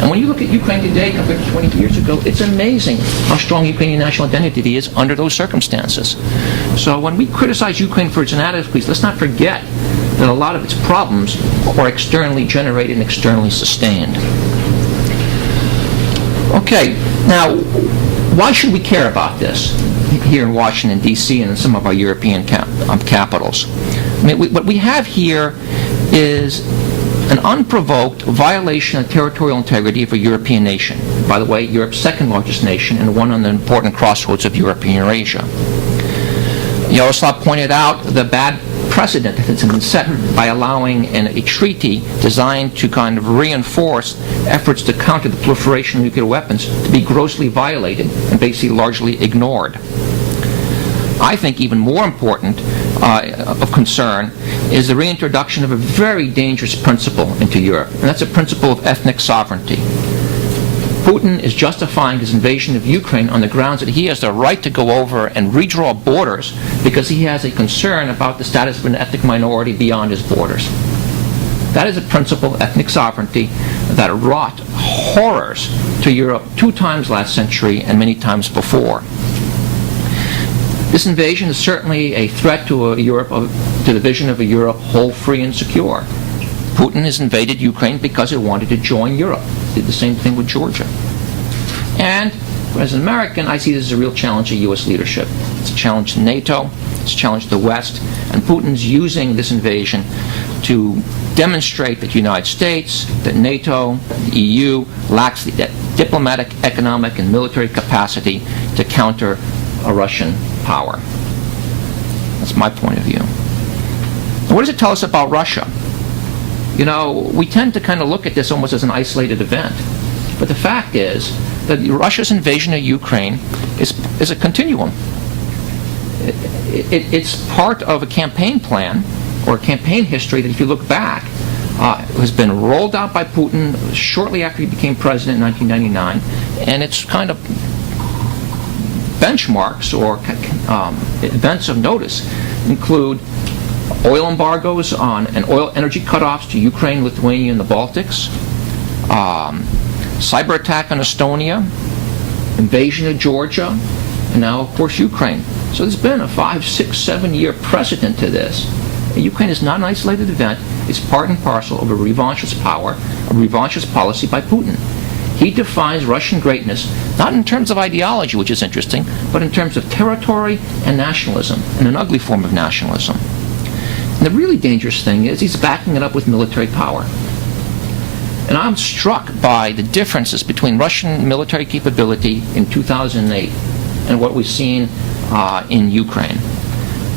And when you look at Ukraine today compared to 20 years ago, it's amazing how strong Ukrainian national identity is under those circumstances. So when we criticize Ukraine for its inadequacies, let's not forget that a lot of its problems are externally generated and externally sustained. Okay, now, why should we care about this here in Washington, D.C. and in some of our European capitals? I mean, what we have here is an unprovoked violation of territorial integrity of a European nation. By the way, Europe's second largest nation and one on the important crossroads of Europe and Eurasia. Yaroslav pointed out the bad precedent that has been set by allowing a treaty designed to kind of reinforce efforts to counter the proliferation of nuclear weapons to be grossly violated and basically largely ignored. I think even more important of concern is the reintroduction of a very dangerous principle into Europe, and that's a principle of ethnic sovereignty. Putin is justifying his invasion of Ukraine on the grounds that he has the right to go over and redraw borders because he has a concern about the status of an ethnic minority beyond his borders. That is a principle of ethnic sovereignty that wrought horrors to Europe 2 times last century and many times before. This invasion is certainly a threat to the vision of a Europe whole, free, and secure. Putin has invaded Ukraine because it wanted to join Europe. Did the same thing with Georgia. And as an American, I see this as a real challenge to U.S. leadership. It's a challenge to NATO, it's a challenge to the West, and Putin's using this invasion to demonstrate that the United States, that NATO, the EU, lacks the diplomatic, economic, and military capacity to counter a Russian power. That's my point of view. What does it tell us about Russia? You know, we tend to kind of look at this almost as an isolated event. But the fact is that Russia's invasion of Ukraine is a continuum. It's part of a campaign plan or a campaign history that, if you look back, has been rolled out by Putin shortly after he became president in 1999, and it's kind of benchmarks or events of notice include oil embargoes and oil energy cutoffs to Ukraine, Lithuania, and the Baltics, cyber attack on Estonia, invasion of Georgia, and now, of course, Ukraine. So there's been a 5, 6, 7 year precedent to this. Ukraine is not an isolated event. It's part and parcel of a revanchist power, a revanchist policy by Putin. He defines Russian greatness not in terms of ideology, which is interesting, but in terms of territory and nationalism, and an ugly form of nationalism. And the really dangerous thing is he's backing it up with military power. And I'm struck by the differences between Russian military capability in 2008 and what we've seen in Ukraine.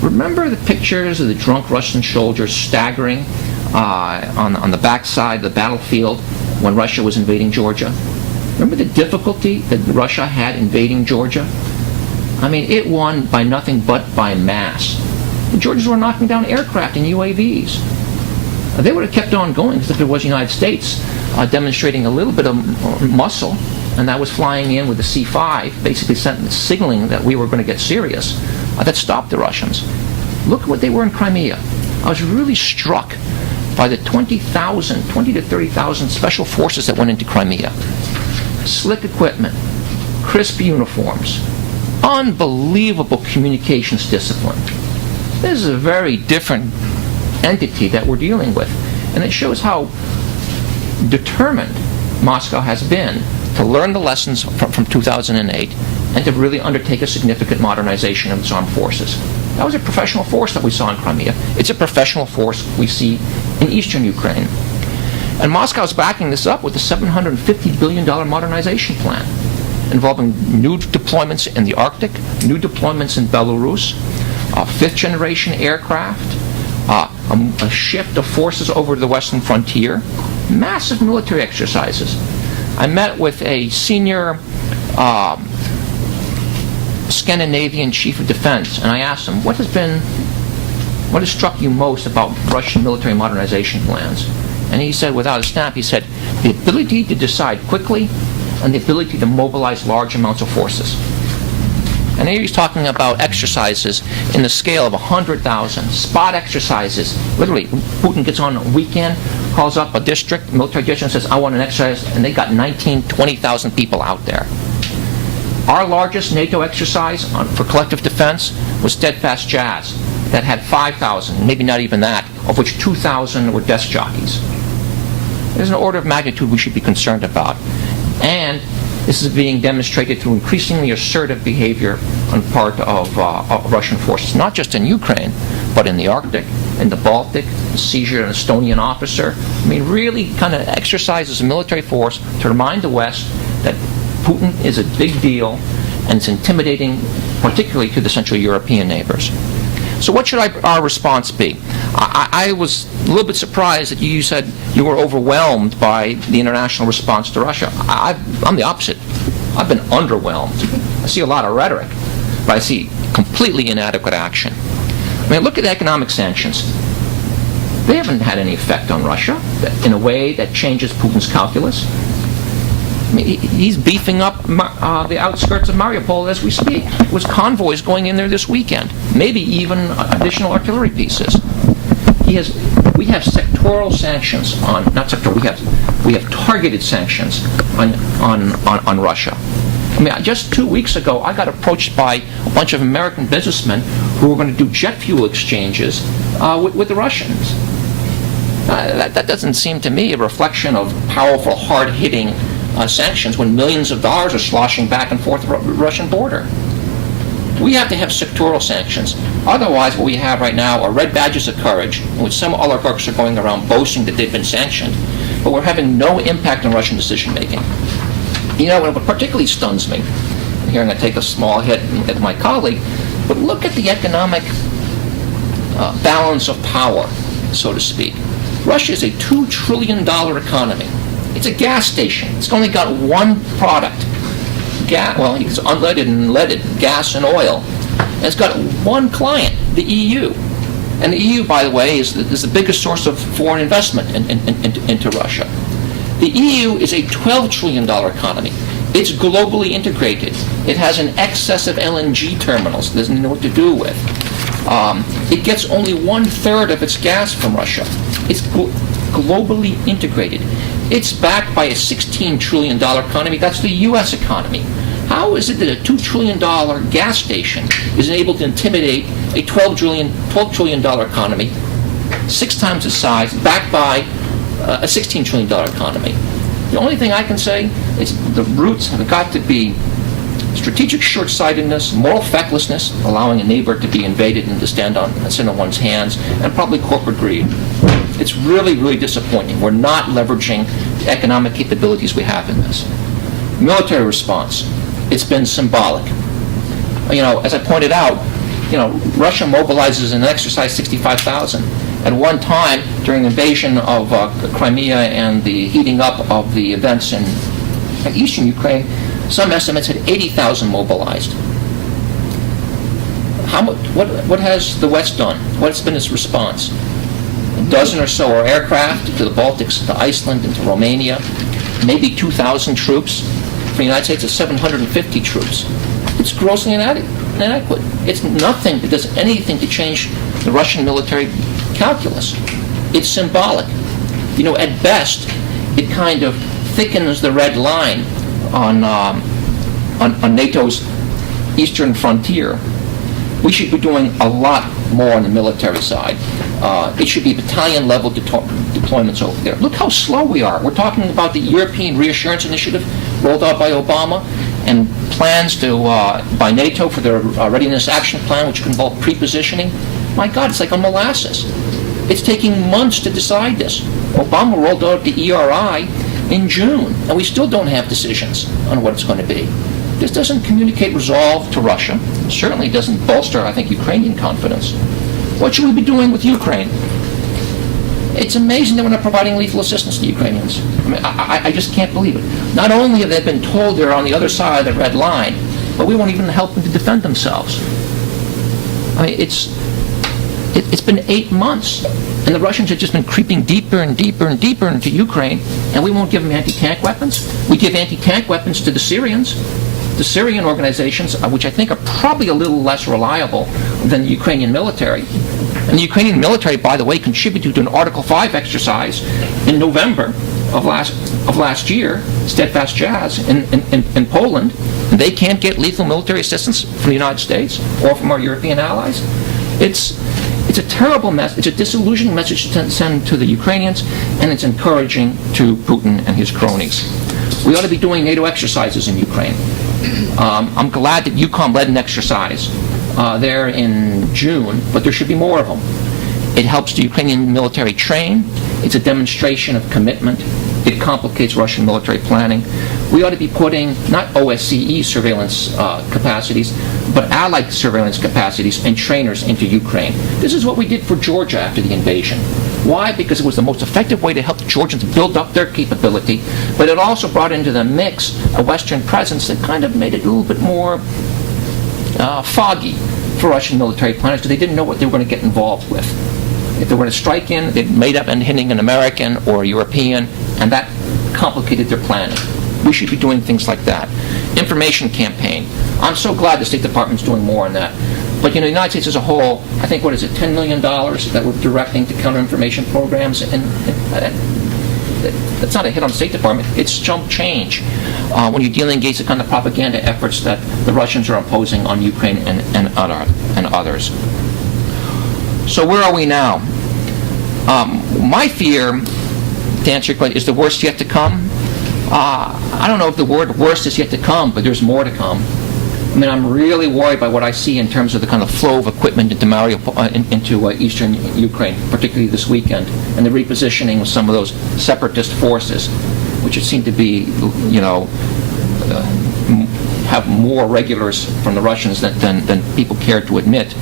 Remember the pictures of the drunk Russian soldiers staggering on the backside of the battlefield when Russia was invading Georgia? Remember the difficulty that Russia had invading Georgia? I mean, it won by nothing but by mass. The Georgians were knocking down aircraft and UAVs. They would have kept on going if it was the United States demonstrating a little bit of muscle, and that was flying in with the C-5, basically signaling that we were going to get serious. That stopped the Russians. Look at what they were in Crimea. I was really struck by the 20 to 30,000 special forces that went into Crimea. Slick equipment, crisp uniforms, unbelievable communications discipline. This is a very different entity that we're dealing with, and it shows how determined Moscow has been to learn the lessons from 2008 and to really undertake a significant modernization of its armed forces. That was a professional force that we saw in Crimea. It's a professional force we see in eastern Ukraine. And Moscow's backing this up with a $750 billion modernization plan involving new deployments in the Arctic, new deployments in Belarus, fifth-generation aircraft, a shift of forces over to the western frontier, massive military exercises. I met with a senior Scandinavian chief of defense, and I asked him, what has struck you most about Russian military modernization plans? And he said, without a snap, he said, the ability to decide quickly and the ability to mobilize large amounts of forces. And here he's talking about exercises in the scale of 100,000. Spot exercises. Literally, Putin gets on a weekend, calls up a district, military district, and says, I want an exercise, and they got 20,000 people out there. Our largest NATO exercise for collective defense was Steadfast Jazz. That had 5,000, maybe not even that, of which 2,000 were desk jockeys. There's an order of magnitude we should be concerned about. And this is being demonstrated through increasingly assertive behavior on part of Russian forces, not just in Ukraine, but in the Arctic, in the Baltic, the seizure of an Estonian officer. I mean, really kind of exercises military force to remind the West that Putin is a big deal and it's intimidating, particularly to the Central European neighbors. So what should our response be? I was a little bit surprised that you said you were overwhelmed by the international response to Russia. I'm the opposite. I've been underwhelmed. I see a lot of rhetoric, but I see completely inadequate action. I mean, look at the economic sanctions. They haven't had any effect on Russia in a way that changes Putin's calculus. I mean, he's beefing up the outskirts of Mariupol as we speak. With convoys going in there this weekend, maybe even additional artillery pieces. We have sectoral sanctions on, not sectoral. We have targeted sanctions on Russia. I mean, just 2 weeks ago, I got approached by a bunch of American businessmen who were going to do jet fuel exchanges with the Russians. That doesn't seem to me a reflection of powerful, hard-hitting sanctions when millions of dollars are sloshing back and forth the Russian border. We have to have sectoral sanctions. Otherwise, what we have right now are red badges of courage, in which some oligarchs are going around boasting that they've been sanctioned, but we're having no impact on Russian decision-making. You know, what particularly stuns me, and here I'm going to take a small hit at my colleague, but look at the economic balance of power, so to speak. Russia is a $2 trillion economy. It's a gas station. It's only got one product. It's unleaded and leaded, gas and oil. And it's got one client, the EU. And the EU, by the way, is the biggest source of foreign investment into Russia. The EU is a $12 trillion economy. It's globally integrated. It has an excess of LNG terminals it doesn't know what to do with. It gets only 1/3 of its gas from Russia. It's globally integrated. It's backed by a $16 trillion economy. That's the U.S. economy. How is it that a $2 trillion gas station is able to intimidate a $12 trillion economy, 6 times the size, backed by a $16 trillion economy? The only thing I can say is the roots have got to be strategic short-sightedness, moral fecklessness, allowing a neighbor to be invaded and to stand on one's hands, and probably corporate greed. It's really, really disappointing. We're not leveraging the economic capabilities we have in this. Military response, it's been symbolic. You know, as I pointed out, you know, Russia mobilizes and exercise 65,000. At one time, during the invasion of Crimea and the heating up of the events in eastern Ukraine, some estimates had 80,000 mobilized. What has the West done? What's been its response? A dozen or so are aircraft to the Baltics, to Iceland, and to Romania. Maybe 2,000 troops. For the United States, it's 750 troops. It's grossly inadequate. It's nothing that does anything to change the Russian military calculus. It's symbolic. You know, at best, it kind of thickens the red line on NATO's eastern frontier. We should be doing a lot more on the military side. It should be battalion-level deployments over there. Look how slow we are. We're talking about the European Reassurance Initiative rolled out by Obama and plans by NATO for their Readiness Action Plan, which could involve pre-positioning. My God, it's like a molasses. It's taking months to decide this. Obama rolled out the ERI in June, and we still don't have decisions on what it's going to be. This doesn't communicate resolve to Russia. It certainly doesn't bolster, I think, Ukrainian confidence. What should we be doing with Ukraine? It's amazing that we're not providing lethal assistance to the Ukrainians. I mean, I just can't believe it. Not only have they been told they're on the other side of the red line, but we won't even help them to defend themselves. I mean, it's been 8 months, and the Russians have just been creeping deeper and deeper and deeper into Ukraine, and we won't give them anti-tank weapons. We give anti-tank weapons to the Syrians. the Syrian organizations, which I think are probably a little less reliable than the Ukrainian military. And the Ukrainian military, by the way, contributed to an Article 5 exercise in November of last year, Steadfast Jazz, in Poland. And they can't get lethal military assistance from the United States or from our European allies. It's a terrible message. It's a disillusioning message to send to the Ukrainians, and it's encouraging to Putin and his cronies. We ought to be doing NATO exercises in Ukraine. I'm glad that EUCOM led an exercise there in June, but there should be more of them. It helps the Ukrainian military train. It's a demonstration of commitment. It complicates Russian military planning. We ought to be putting not OSCE surveillance capacities, but allied surveillance capacities and trainers into Ukraine. This is what we did for Georgia after the invasion. Why? Because it was the most effective way to help the Georgians build up their capability, but it also brought into the mix a Western presence that kind of made it a little bit more foggy for Russian military planners, because they didn't know what they were going to get involved with. If they were going to strike in, they'd made up and hitting an American or a European, and that complicated their planning. We should be doing things like that. Information campaign. I'm so glad the State Department's doing more on that. But the United States as a whole, I think, $10 million that we're directing to counter-information programs, and that's not a hit on the State Department. It's chump change when you're dealing against the kind of propaganda efforts that the Russians are imposing on Ukraine and others. So where are we now? My fear, to answer your question, is the worst yet to come. I don't know if the word worst is yet to come, but there's more to come. I mean, I'm really worried by what I see in terms of the kind of flow of equipment into eastern Ukraine, particularly this weekend, and the repositioning of some of those separatist forces, which seem to be, have more regulars from the Russians than people care to admit.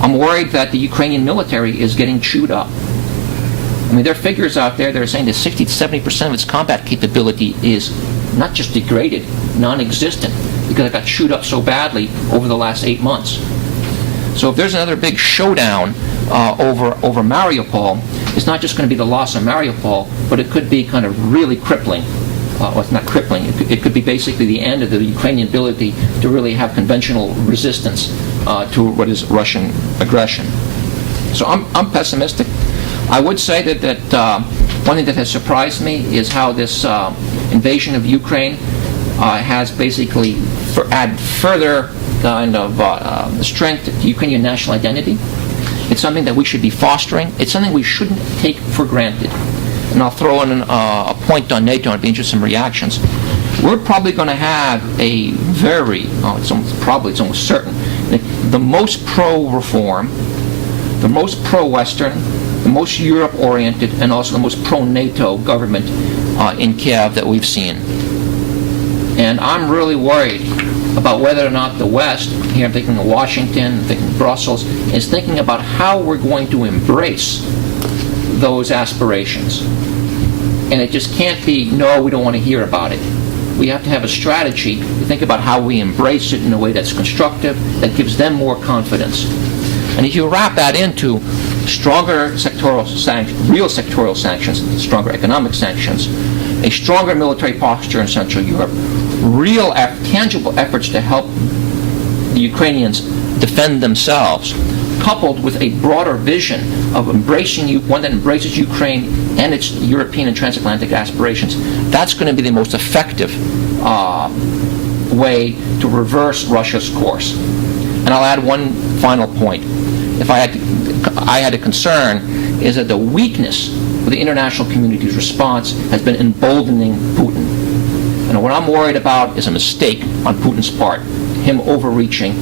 I'm worried that the Ukrainian military is getting chewed up. I mean, there are figures out there that are saying that 60 to 70% of its combat capability is not just degraded, non-existent, because it got chewed up so badly over the last 8 months. So if there's another big showdown over Mariupol, it's not just going to be the loss of Mariupol, but it could be kind of really crippling. Well, it's not crippling. It could be basically the end of the Ukrainian ability to really have conventional resistance to what is Russian aggression. So I'm pessimistic. I would say that one thing that has surprised me is how this invasion of Ukraine has basically added further kind of strength to Ukrainian national identity. It's something that we should be fostering. It's something we shouldn't take for granted. And I'll throw in a point on NATO and be interested in some reactions. We're probably going to have a it's almost certain, the most pro-reform, the most pro-Western, the most Europe-oriented, and also the most pro-NATO government in Kiev that we've seen. And I'm really worried about whether or not the West, here I'm thinking of Washington, I'm thinking of Brussels, is thinking about how we're going to embrace those aspirations. And it just can't be, no, we don't want to hear about it. We have to have a strategy to think about how we embrace it in a way that's constructive, that gives them more confidence. And if you wrap that into stronger sectoral sanctions, real sectoral sanctions, stronger economic sanctions, a stronger military posture in Central Europe, real tangible efforts to help the Ukrainians defend themselves, coupled with a broader vision of one that embraces Ukraine and its European and transatlantic aspirations, that's going to be the most effective way to reverse Russia's course. And I'll add one final point. If I had a concern, is that the weakness of the international community's response has been emboldening Putin. And what I'm worried about is a mistake on Putin's part, him overreaching,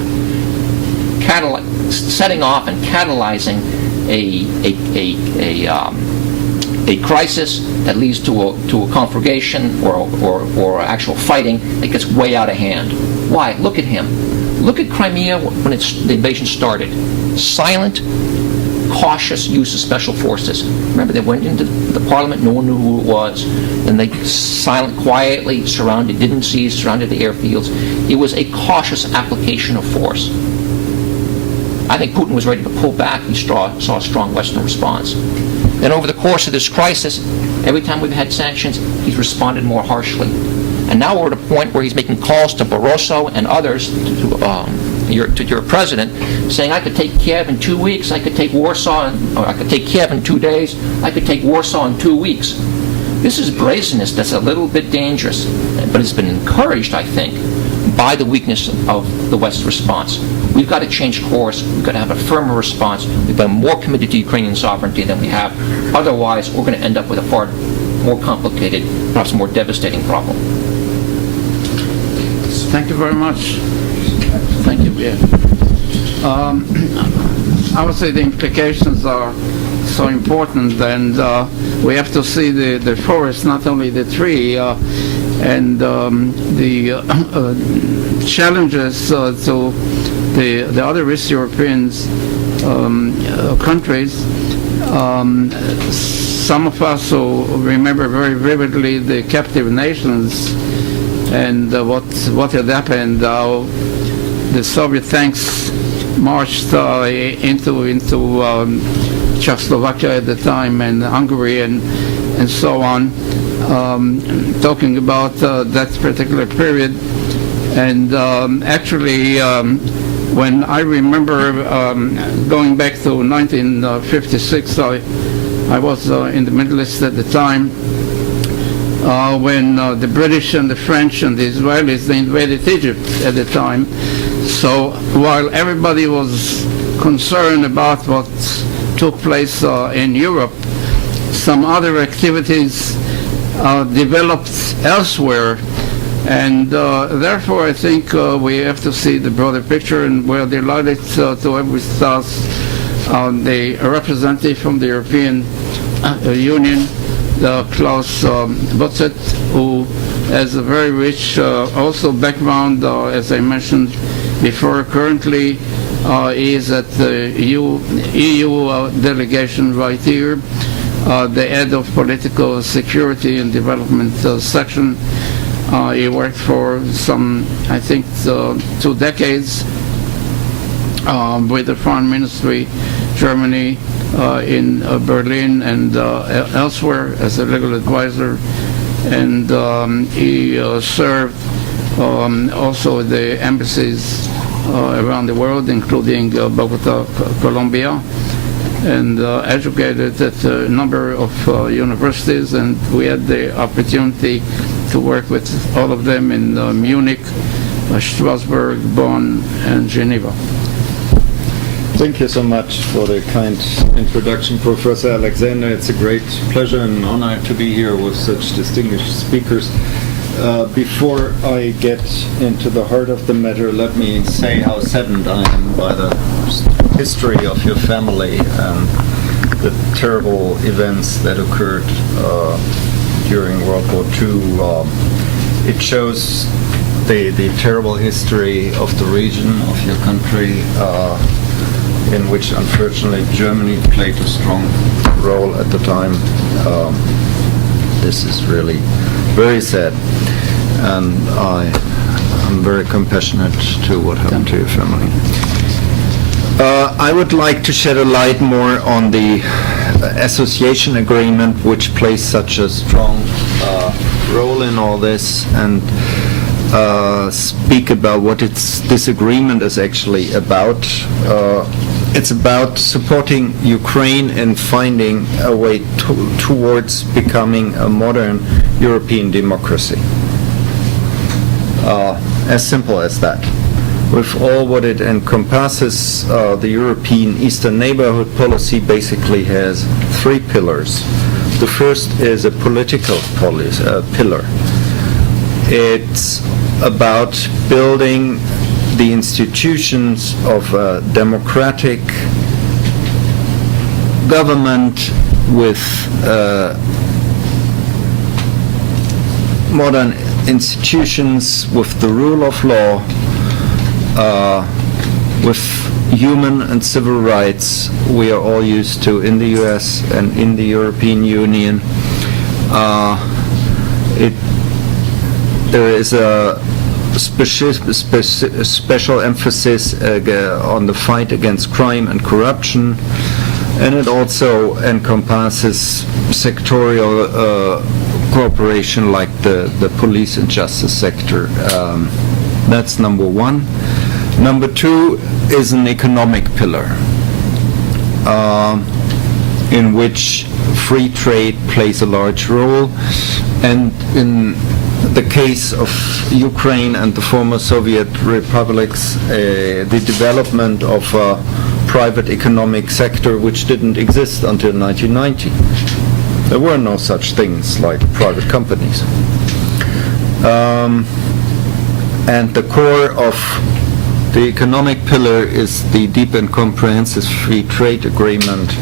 setting off and catalyzing a crisis that leads to a conflagration or actual fighting that gets way out of hand. Why? Look at him. Look at Crimea when the invasion started. Silent, cautious use of special forces. Remember, they went into the parliament, no one knew who it was, and they quietly surrounded the airfields. It was a cautious application of force. I think Putin was ready to pull back. He saw a strong Western response. Then over the course of this crisis, every time we've had sanctions, he's responded more harshly. And now we're at a point where he's making calls to Barroso and others, to your president, saying, I could take Kiev in 2 weeks, I could take Warsaw, or I could take Kiev in 2 days, I could take Warsaw in 2 weeks. This is brazenness that's a little bit dangerous, but it's been encouraged, I think, by the weakness of the West's response. We've got to change course. We've got to have a firmer response. We've been more committed to Ukrainian sovereignty than we have. Otherwise, we're going to end up with a far more complicated, perhaps more devastating problem. Thank you very much. Thank you. Yeah. I would say the implications are so important, and we have to see the forest, not only the tree, and the challenges to the other East European countries. Some of us who remember very vividly the captive nations and what had happened, how the Soviet tanks marched into Czechoslovakia at the time, and Hungary, and so on, talking about that particular period. And actually, when I remember going back to 1956, I was in the Middle East at the time, when the British and the French and the Israelis, they invaded Egypt at the time. So while everybody was concerned about what took place in Europe, some other activities developed elsewhere. And therefore, I think we have to see the broader picture, and we're delighted to have with us the representative from the European Union, Klaus Butzet, who has a very rich also background, as I mentioned before. Currently, he is at the EU delegation right here, the head of political security and development section. He worked for some, I think, 2 decades with the Foreign Ministry, Germany, in Berlin and elsewhere as a legal advisor. And he served also the embassies around the world, including Bogota, Colombia, and educated at a number of universities, and we had the opportunity to work with all of them in Munich, Strasbourg, Bonn, and Geneva. Thank you so much for the kind introduction, Professor Alexander. It's a great pleasure and honor to be here with such distinguished speakers. Before I get into the heart of the matter, let me say how saddened I am by the history of your family and the terrible events that occurred during World War II. It shows the terrible history of the region, of your country, in which unfortunately Germany played a strong role at the time. This is really very sad, and I'm very compassionate to what happened to your family. I would like to shed a light more on the association agreement, which plays such a strong role in all this, and speak about what this agreement is actually about. It's about supporting Ukraine in finding a way towards becoming a modern European democracy. As simple as that. With all what it encompasses, the European Eastern Neighborhood policy basically has 3 pillars. The first is a political pillar. It's about building the institutions of a democratic government with modern institutions, with the rule of law, with human and civil rights we are all used to in the US and in the European Union. There is a special emphasis on the fight against crime and corruption, and it also encompasses sectorial cooperation like the police and justice sector. That's number one. Number two is an economic pillar in which free trade plays a large role. And in the case of Ukraine and the former Soviet republics, the development of a private economic sector which didn't exist until 1990. There were no such things like private companies. And the core of the economic pillar is the deep and comprehensive free trade agreement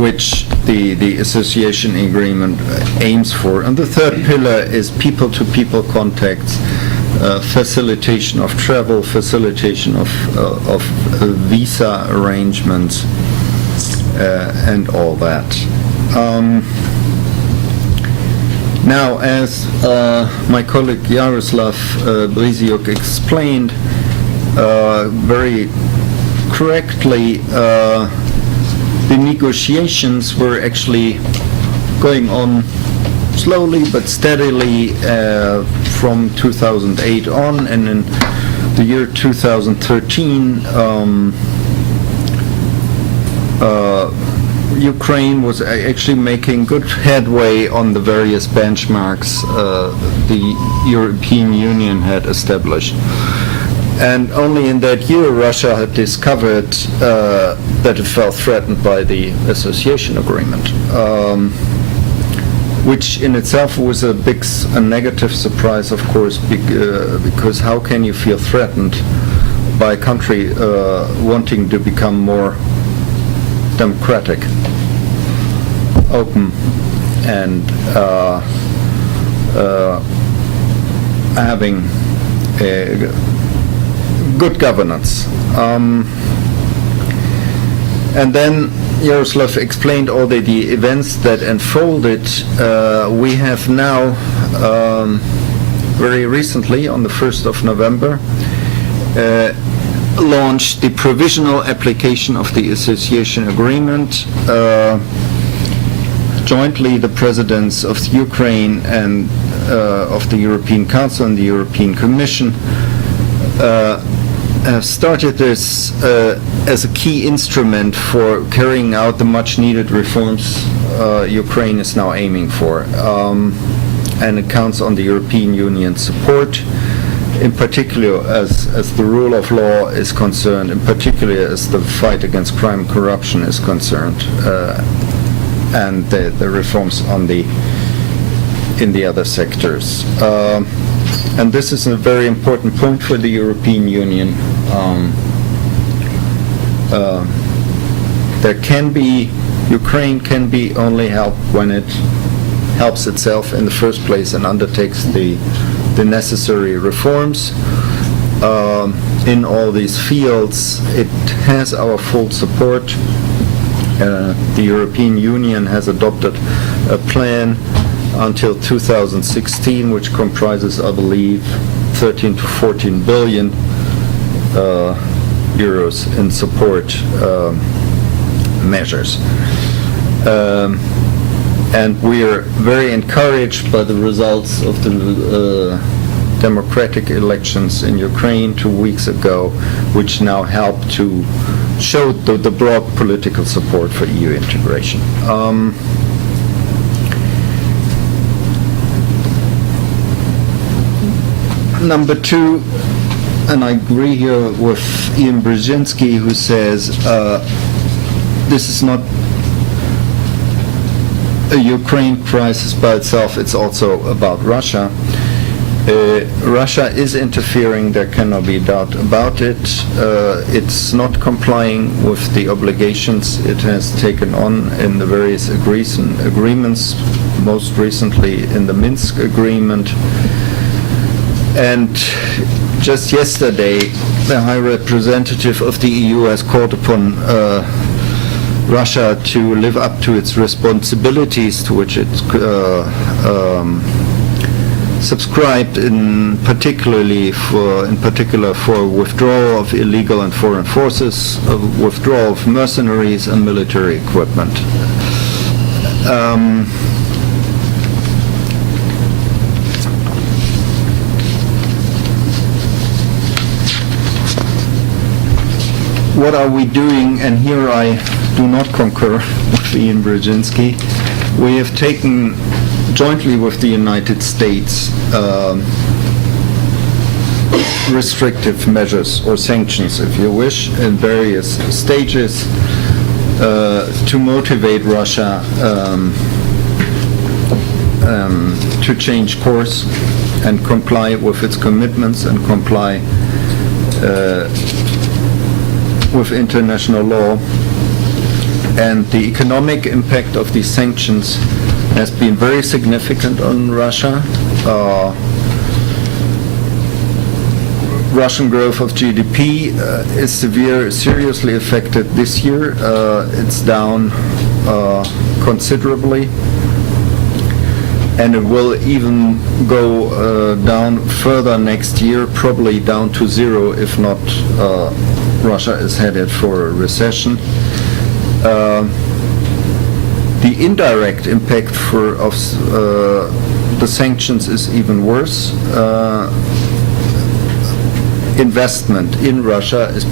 which the association agreement aims for. And the third pillar is people-to-people contacts, facilitation of travel, facilitation of visa arrangements, and all that. Now, as my colleague Jaroslav Brisiuk explained very correctly, the negotiations were actually going on slowly but steadily from 2008 on, and in the year 2013 Ukraine was actually making good headway on the various benchmarks the European Union had established. And only in that year Russia had discovered that it felt threatened by the association agreement, which in itself was a negative surprise, of course, because how can you feel threatened by a country wanting to become more democratic, open, and having good governance. And then Jaroslav explained all the events that unfolded. We have now, very recently, on the 1st of November, launched the provisional application of the association agreement. Jointly, the presidents of Ukraine and of the European Council and the European Commission have started this as a key instrument for carrying out the much-needed reforms Ukraine is now aiming for. And it counts on the European Union's support, in particular as the rule of law is concerned, in particular as the fight against crime and corruption is concerned, and the reforms in the other sectors. And this is a very important point for the European Union. Ukraine can be only helped when it helps itself in the first place and undertakes the necessary reforms in all these fields. It has our full support. The European Union has adopted a plan until 2016, which comprises, I believe, 13 to 14 billion euros in support measures. And we are very encouraged by the results of the democratic elections in Ukraine 2 weeks ago, which now help to show the broad political support for EU integration. Number two, and I agree here with Ian Brzezinski, who says this is not a Ukraine crisis by itself, it's also about Russia. Russia is interfering, there cannot be a doubt about it. It's not complying with the obligations it has taken on in the various agreements, most recently in the Minsk Agreement. And just yesterday, the High Representative of the EU has called upon Russia to live up to its responsibilities to which it subscribed in particular for withdrawal of illegal and foreign forces, withdrawal of mercenaries and military equipment. What are we doing? And here I do not concur with Ian Brzezinski. We have taken, jointly with the United States, restrictive measures or sanctions, if you wish, in various stages to motivate Russia to change course and comply with its commitments and comply with international law. And the economic impact of these sanctions has been very significant on Russia. Russian growth of GDP is seriously affected this year. It's down considerably, and it will even go down further next year, probably down to zero, if not Russia is headed for a recession. The indirect impact of the sanctions is even worse. Investment in Russia is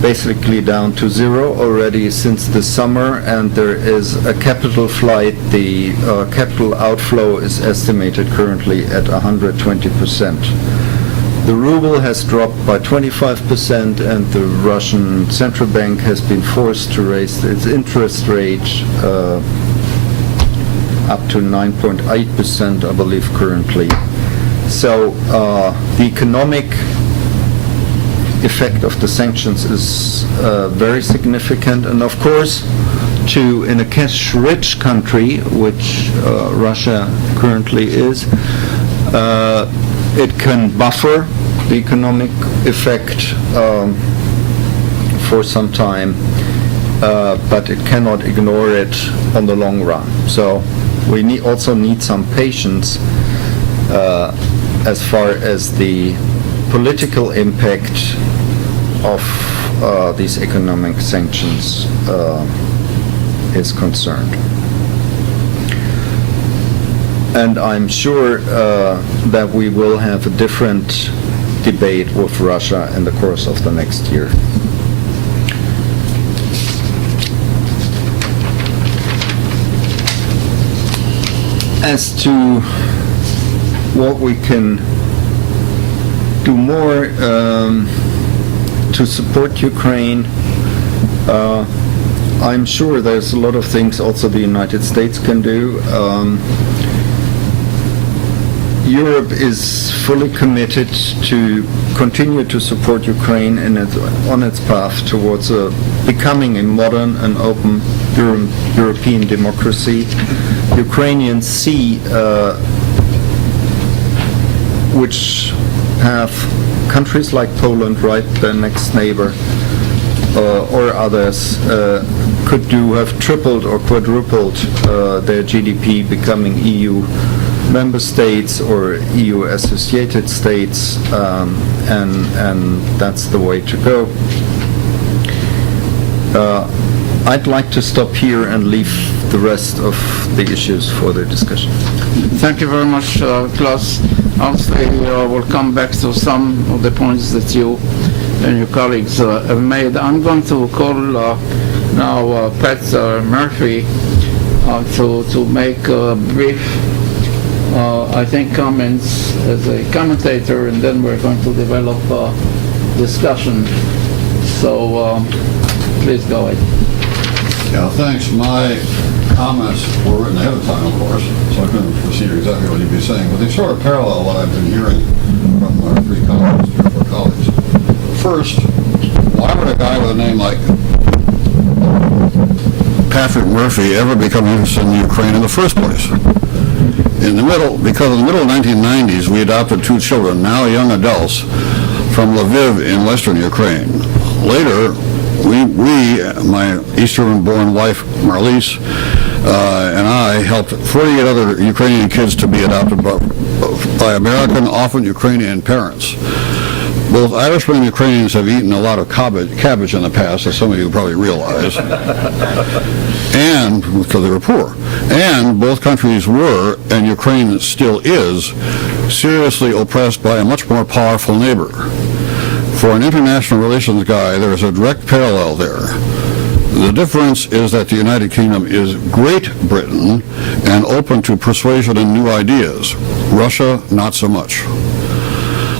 basically down to zero already since the summer, and there is a capital flight. The capital outflow is estimated currently at 120%. The ruble has dropped by 25%, and the Russian central bank has been forced to raise its interest rate up to 9.8%, I believe, currently. So the economic effect of the sanctions is very significant, and of course, in a cash-rich country, which Russia currently is, it can buffer the economic effect for some time, but it cannot ignore it on the long run. So we also need some patience as far as the political impact of these economic sanctions is concerned. And I'm sure that we will have a different debate with Russia in the course of the next year. As to what we can do more to support Ukraine, I'm sure there's a lot of things also the United States can do. Europe is fully committed to continue to support Ukraine on its path towards becoming a modern and open European democracy. Ukrainians see, which have countries like Poland, right, their next neighbor, or others, could have tripled or quadrupled their GDP, becoming EU member states or EU associated states, and that's the way to go. I'd like to stop here and leave the rest of the issues for the discussion. Thank you very much, Klaus. Obviously, we'll come back to some of the points that you and your colleagues have made. I'm going to call now Pat Murphy to make a brief, I think, comments as a commentator, and then we're going to develop a discussion. So please go ahead. Yeah, thanks. My comments were written ahead of time, of course, so I couldn't foresee exactly what you'd be saying, but they sort of parallel what I've been hearing from our three or four colleagues. First, why would a guy with a name like Patrick Murphy ever become interested in Ukraine in the first place? Because in the middle of the 1990s, we adopted two children, now young adults, from Lviv in western Ukraine. Later, we, my East German-born wife, Marlies, and I helped 48 other Ukrainian kids to be adopted by American, often Ukrainian parents. Both Irishmen and Ukrainians have eaten a lot of cabbage in the past, as some of you probably realize, and because they were poor. And both countries were, and Ukraine still is, seriously oppressed by a much more powerful neighbor. For an international relations guy, there is a direct parallel there. The difference is that the United Kingdom is Great Britain and open to persuasion and new ideas. Russia, not so much.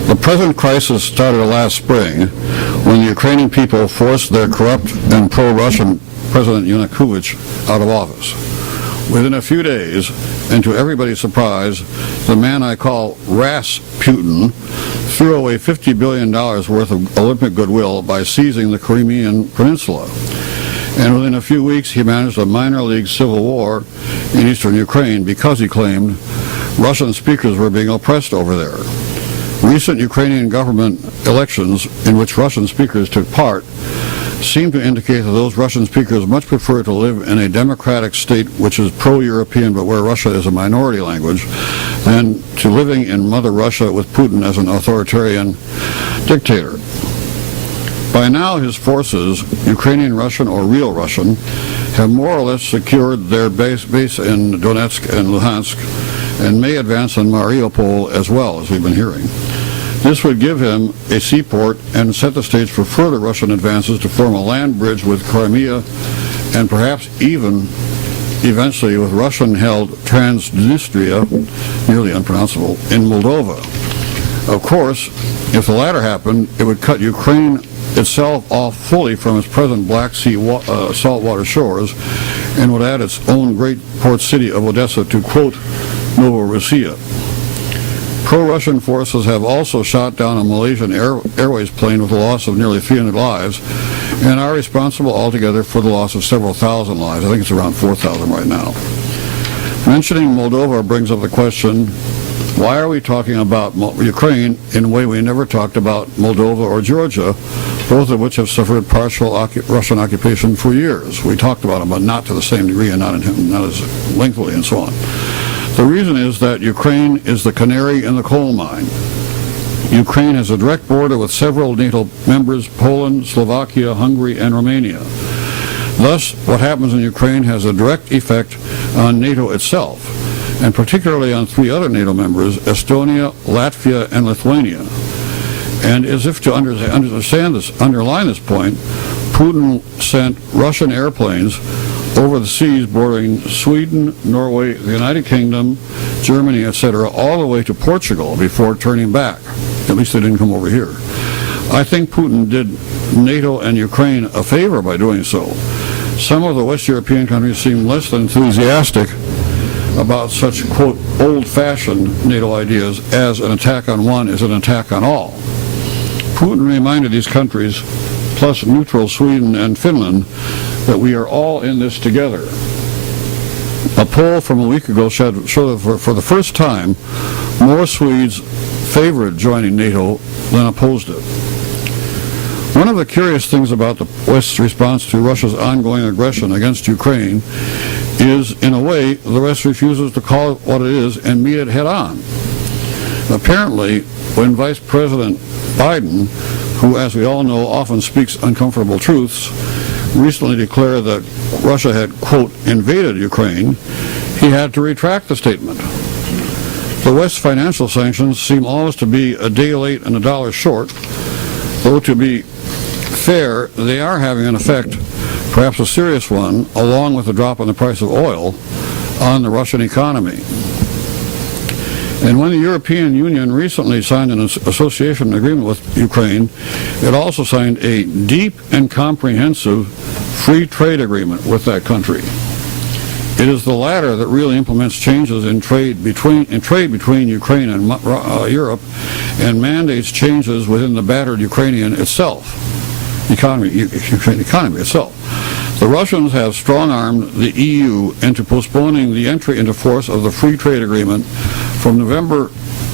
The present crisis started last spring when the Ukrainian people forced their corrupt and pro-Russian President Yanukovych out of office. Within a few days, and to everybody's surprise, the man I call Rasputin threw away $50 billion worth of Olympic goodwill by seizing the Crimean Peninsula. And within a few weeks, he managed a minor league civil war in eastern Ukraine because he claimed Russian speakers were being oppressed over there. Recent Ukrainian government elections in which Russian speakers took part seem to indicate that those Russian speakers much prefer to live in a democratic state which is pro-European but where Russia is a minority language than to living in Mother Russia with Putin as an authoritarian dictator. By now his forces, Ukrainian Russian or real Russian, have more or less secured their base in Donetsk and Luhansk and may advance on Mariupol as well, as we've been hearing. This would give him a seaport and set the stage for further Russian advances to form a land bridge with Crimea and perhaps even eventually with Russian-held Transnistria, nearly unpronounceable, in Moldova. Of course, if the latter happened, it would cut Ukraine itself off fully from its present Black Sea saltwater shores and would add its own great port city of Odessa to, quote, Novorossiya. Pro-Russian forces have also shot down a Malaysian Airways plane with a loss of nearly 300 lives and are responsible altogether for the loss of several thousand lives. I think it's around 4,000 right now. Mentioning Moldova brings up the question, why are we talking about Ukraine in a way we never talked about Moldova or Georgia, both of which have suffered partial Russian occupation for years? We talked about them, but not to the same degree and not as lengthily and so on. The reason is that Ukraine is the canary in the coal mine. Ukraine has a direct border with several NATO members, Poland, Slovakia, Hungary, and Romania. Thus, what happens in Ukraine has a direct effect on NATO itself, and particularly on three other NATO members, Estonia, Latvia, and Lithuania. And as if to underline this point, Putin sent Russian airplanes over the seas bordering Sweden, Norway, the United Kingdom, Germany, etc., all the way to Portugal before turning back. At least they didn't come over here. I think Putin did NATO and Ukraine a favor by doing so. Some of the West European countries seem less than enthusiastic about such, quote, old-fashioned NATO ideas as an attack on one is an attack on all. Putin reminded these countries, plus neutral Sweden and Finland, that we are all in this together. A poll from a week ago showed that for the first time, more Swedes favored joining NATO than opposed it. One of the curious things about the West's response to Russia's ongoing aggression against Ukraine is, in a way, the West refuses to call it what it is and meet it head-on. Apparently, when Vice President Biden, who, as we all know, often speaks uncomfortable truths, recently declared that Russia had, quote, invaded Ukraine, he had to retract the statement. The West's financial sanctions seem almost to be a day late and a dollar short, though to be fair, they are having an effect, perhaps a serious one, along with the drop in the price of oil, on the Russian economy. And when the European Union recently signed an association agreement with Ukraine, it also signed a deep and comprehensive free trade agreement with that country. It is the latter that really implements changes in trade between Ukraine and Europe and mandates changes within the battered Ukrainian economy itself. The Russians have strong-armed the EU into postponing the entry into force of the free trade agreement from November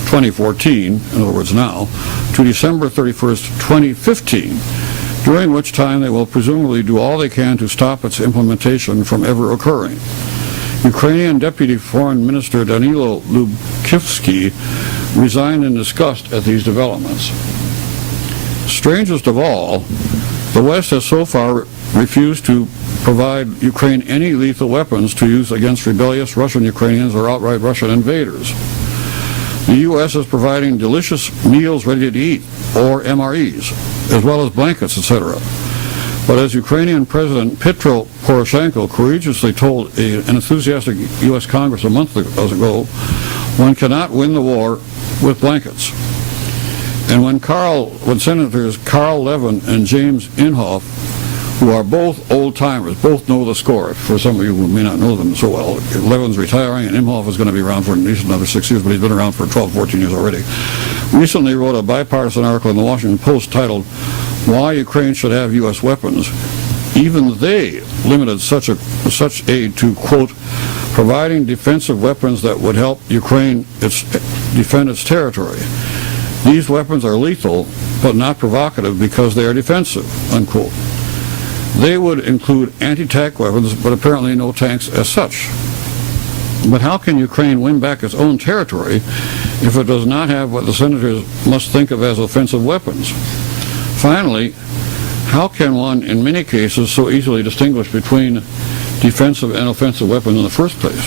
2014, in other words now, to December 31st, 2015, during which time they will presumably do all they can to stop its implementation from ever occurring. Ukrainian Deputy Foreign Minister Danilo Lubkivsky resigned in disgust at these developments. Strangest of all, the West has so far refused to provide Ukraine any lethal weapons to use against rebellious Russian Ukrainians or outright Russian invaders. The U.S. is providing delicious meals ready to eat, or MREs, as well as blankets, etc. But as Ukrainian President Petro Poroshenko courageously told an enthusiastic U.S. Congress a month ago, one cannot win the war with blankets. And when Senators Carl Levin and James Inhofe, who are both old-timers, both know the score. For some of you who may not know them so well, Levin's retiring and Inhofe is going to be around for at least another 6 years, but he's been around for 12, 14 years already. Recently wrote a bipartisan article in the Washington Post titled, "Why Ukraine Should Have U.S. Weapons." Even they limited such aid to, quote, providing defensive weapons that would help Ukraine defend its territory. These weapons are lethal, but not provocative because they are defensive, unquote. They would include anti-tank weapons, but apparently no tanks as such. But how can Ukraine win back its own territory if it does not have what the senators must think of as offensive weapons? Finally, how can one, in many cases, so easily distinguish between defensive and offensive weapons in the first place?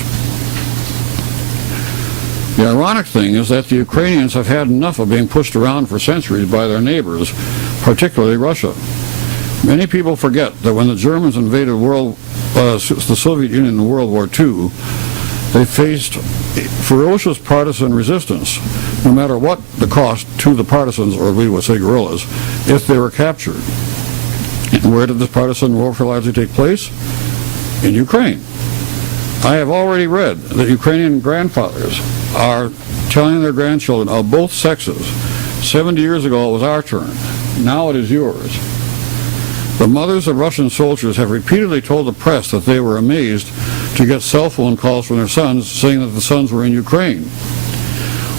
The ironic thing is that the Ukrainians have had enough of being pushed around for centuries by their neighbors, particularly Russia. Many people forget that when the Germans invaded the Soviet Union in World War II, they faced ferocious partisan resistance, no matter what the cost to the partisans, or we would say guerrillas, if they were captured. And where did this partisan warfare largely take place? In Ukraine. I have already read that Ukrainian grandfathers are telling their grandchildren of both sexes, 70 years ago it was our turn, now it is yours. The mothers of Russian soldiers have repeatedly told the press that they were amazed to get cell phone calls from their sons saying that the sons were in Ukraine.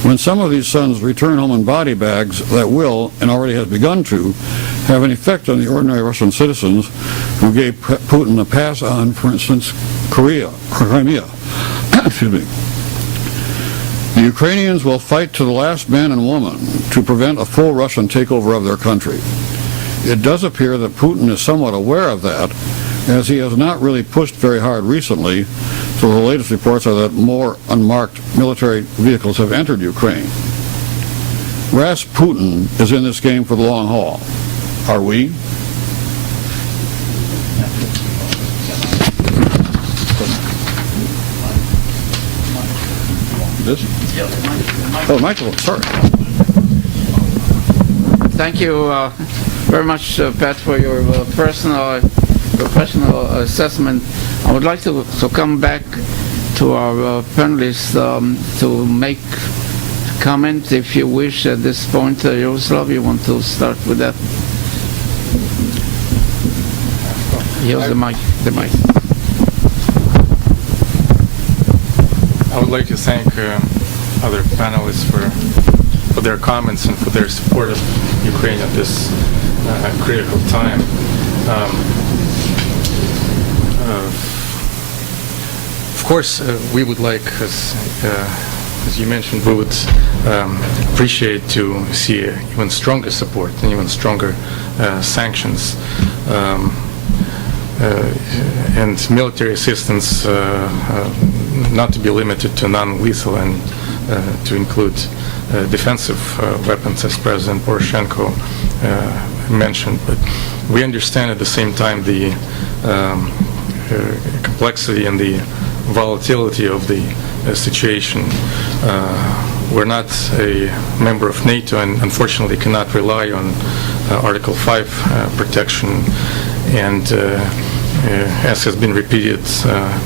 When some of these sons return home in body bags, that will, and already has begun to, have an effect on the ordinary Russian citizens who gave Putin a pass on, for instance, Crimea. Excuse me. The Ukrainians will fight to the last man and woman to prevent a full Russian takeover of their country. It does appear that Putin is somewhat aware of that, as he has not really pushed very hard recently, so the latest reports are that more unmarked military vehicles have entered Ukraine. Rasputin is in this game for the long haul. Are we? This? Oh, Michael, sorry. Thank you very much, Pat, for your professional assessment. I would like to come back to our panelists to make comment, if you wish, at this point. Yaroslav, you want to start with that? Here's the mic. I would like to thank other panelists for their comments and for their support of Ukraine at this critical time. Of course, we would like, as you mentioned, we would appreciate to see even stronger support and even stronger sanctions and military assistance, not to be limited to non-lethal and to include defensive weapons, as President Poroshenko mentioned. But we understand at the same time the complexity and the volatility of the situation. We're not a member of NATO and unfortunately cannot rely on Article 5 protection, and as has been repeated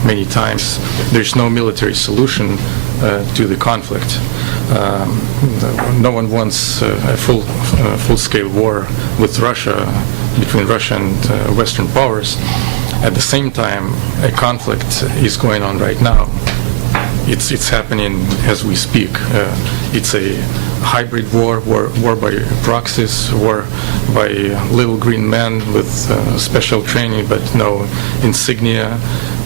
many times, there's no military solution to the conflict. No one wants a full-scale war with Russia, between Russia and Western powers. At the same time, a conflict is going on right now. It's happening as we speak. It's a hybrid war by proxies, war by little green men with special training but no insignia,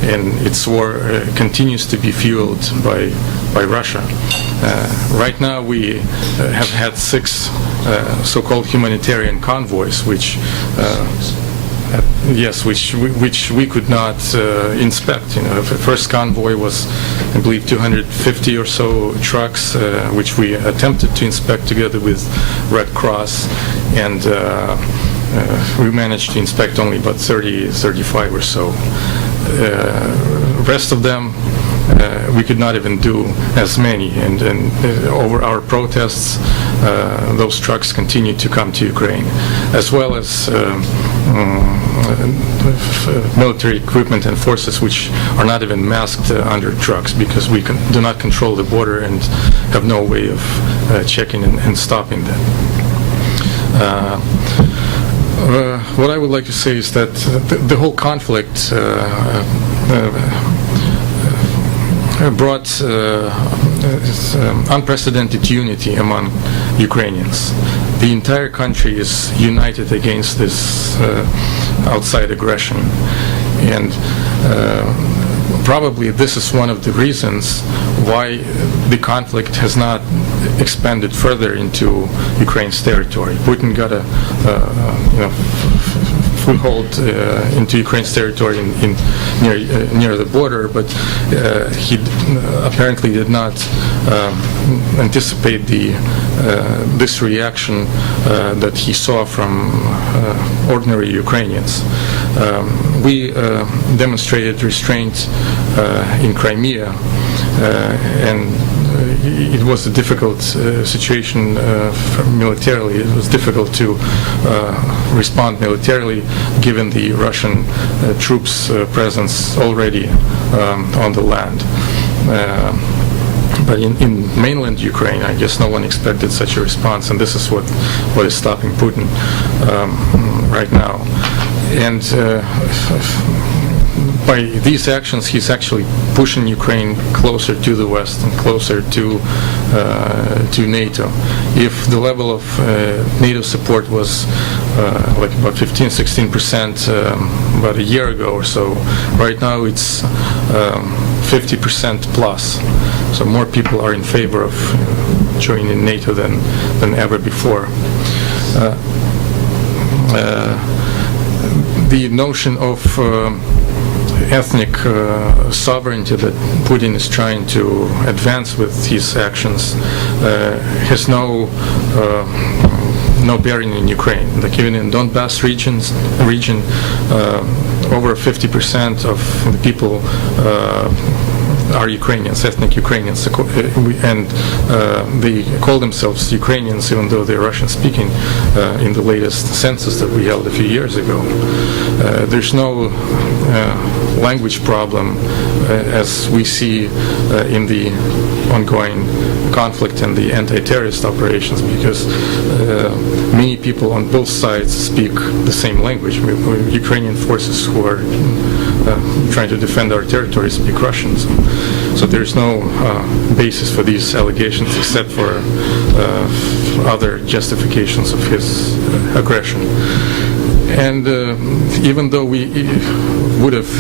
and its war continues to be fueled by Russia. Right now we have had 6 so-called humanitarian convoys, which we could not inspect. The first convoy was, I believe, 250 or so trucks, which we attempted to inspect together with Red Cross, and we managed to inspect only about 35 or so. Rest of them, we could not even do as many, and over our protests, those trucks continued to come to Ukraine, as well as military equipment and forces which are not even masked under trucks, because we do not control the border and have no way of checking and stopping them. What I would like to say is that the whole conflict brought unprecedented unity among Ukrainians. The entire country is united against this outside aggression, and probably this is one of the reasons why the conflict has not expanded further into Ukraine's territory. Putin got a foothold into Ukraine's territory near the border, but he apparently did not anticipate this reaction that he saw from ordinary Ukrainians. We demonstrated restraint in Crimea, and it was a difficult situation militarily. It was difficult to respond militarily given the Russian troops' presence already on the land. But in mainland Ukraine, I guess no one expected such a response, and this is what is stopping Putin right now. And by these actions, he's actually pushing Ukraine closer to the West and closer to NATO. If the level of NATO support was like about 15-16% about a year ago or so, right now it's 50% plus. So more people are in favor of joining NATO than ever before. The notion of ethnic sovereignty that Putin is trying to advance with his actions has no bearing in Ukraine. Like even in Donbass region, over 50% of the people are Ukrainians, ethnic Ukrainians, and they call themselves Ukrainians even though they're Russian-speaking in the latest census that we held a few years ago. There's no language problem as we see in the ongoing conflict and the anti-terrorist operations, because many people on both sides speak the same language. Ukrainian forces who are trying to defend our territory speak Russian. So there's no basis for these allegations except for other justifications of his aggression. And even though we would have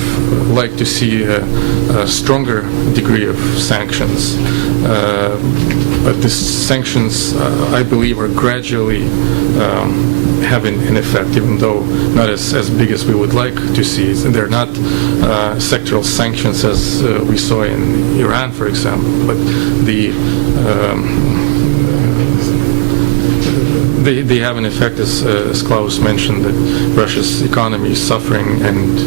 liked to see a stronger degree of sanctions, but these sanctions, I believe, are gradually having an effect, even though not as big as we would like to see. They're not sectoral sanctions as we saw in Iran, for example, but they have an effect, as Klaus mentioned, that Russia's economy is suffering, and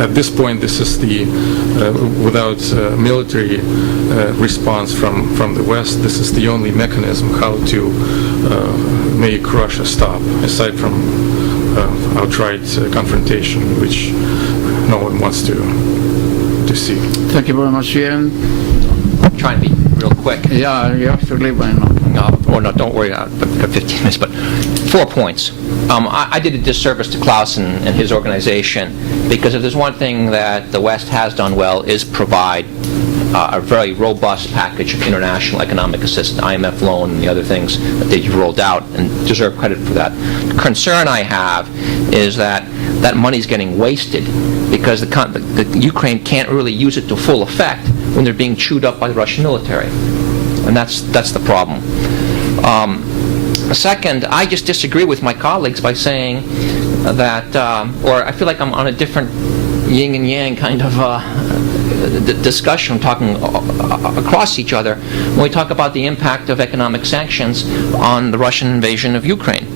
at this point, this is the without military response from the West, this is the only mechanism how to make Russia stop, aside from outright confrontation, which no one wants to see. Thank you very much, Ian. I'm trying to be real quick. Yeah, you have to leave by now. No, don't worry about 15 minutes, but 4 points. I did a disservice to Klaus and his organization, because if there's one thing that the West has done well is provide a very robust package of international economic assistance, IMF loan and the other things that they've rolled out, and deserve credit for that. The concern I have is that that money's getting wasted because the Ukraine can't really use it to full effect when they're being chewed up by the Russian military. And that's the problem. Second, I just disagree with my colleagues by saying that, or I feel like I'm on a different yin and yang kind of discussion, talking across each other when we talk about the impact of economic sanctions on the Russian invasion of Ukraine.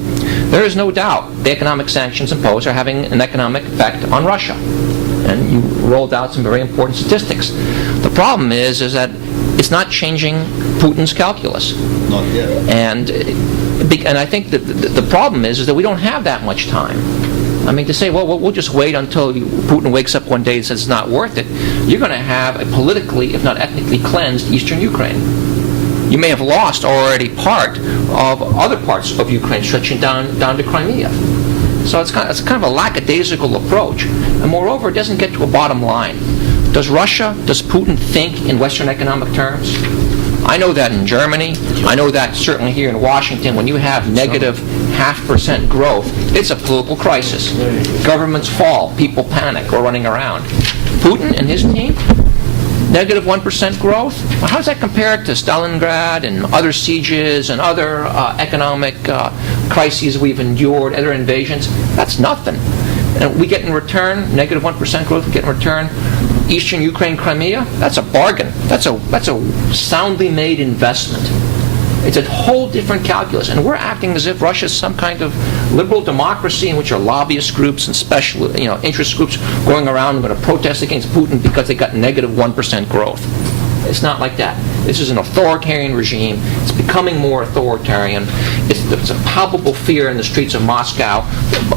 There is no doubt the economic sanctions imposed are having an economic effect on Russia. And you rolled out some very important statistics. The problem is that it's not changing Putin's calculus. Not yet. And I think that the problem is that we don't have that much time. I mean, to say, well, we'll just wait until Putin wakes up one day and says it's not worth it, you're going to have a politically, if not ethnically cleansed eastern Ukraine. You may have lost already part of other parts of Ukraine stretching down to Crimea. So it's kind of a lackadaisical approach. And moreover, it doesn't get to a bottom line. Does Putin think in Western economic terms? I know that in Germany. I know that certainly here in Washington, when you have negative 0.5% growth, it's a political crisis. Governments fall, people panic, or running around. Putin and his team, negative 1% growth? Well, how does that compare to Stalingrad and other sieges and other economic crises we've endured, other invasions? That's nothing. And we get in return, negative 1% growth, we get in return Eastern Ukraine, Crimea. That's a bargain. That's a soundly made investment. It's a whole different calculus, and we're acting as if Russia is some kind of liberal democracy in which are lobbyist groups and special, interest groups going around and going to protest against Putin because they got negative 1% growth. It's not like that. This is an authoritarian regime. It's becoming more authoritarian. It's a palpable fear in the streets of Moscow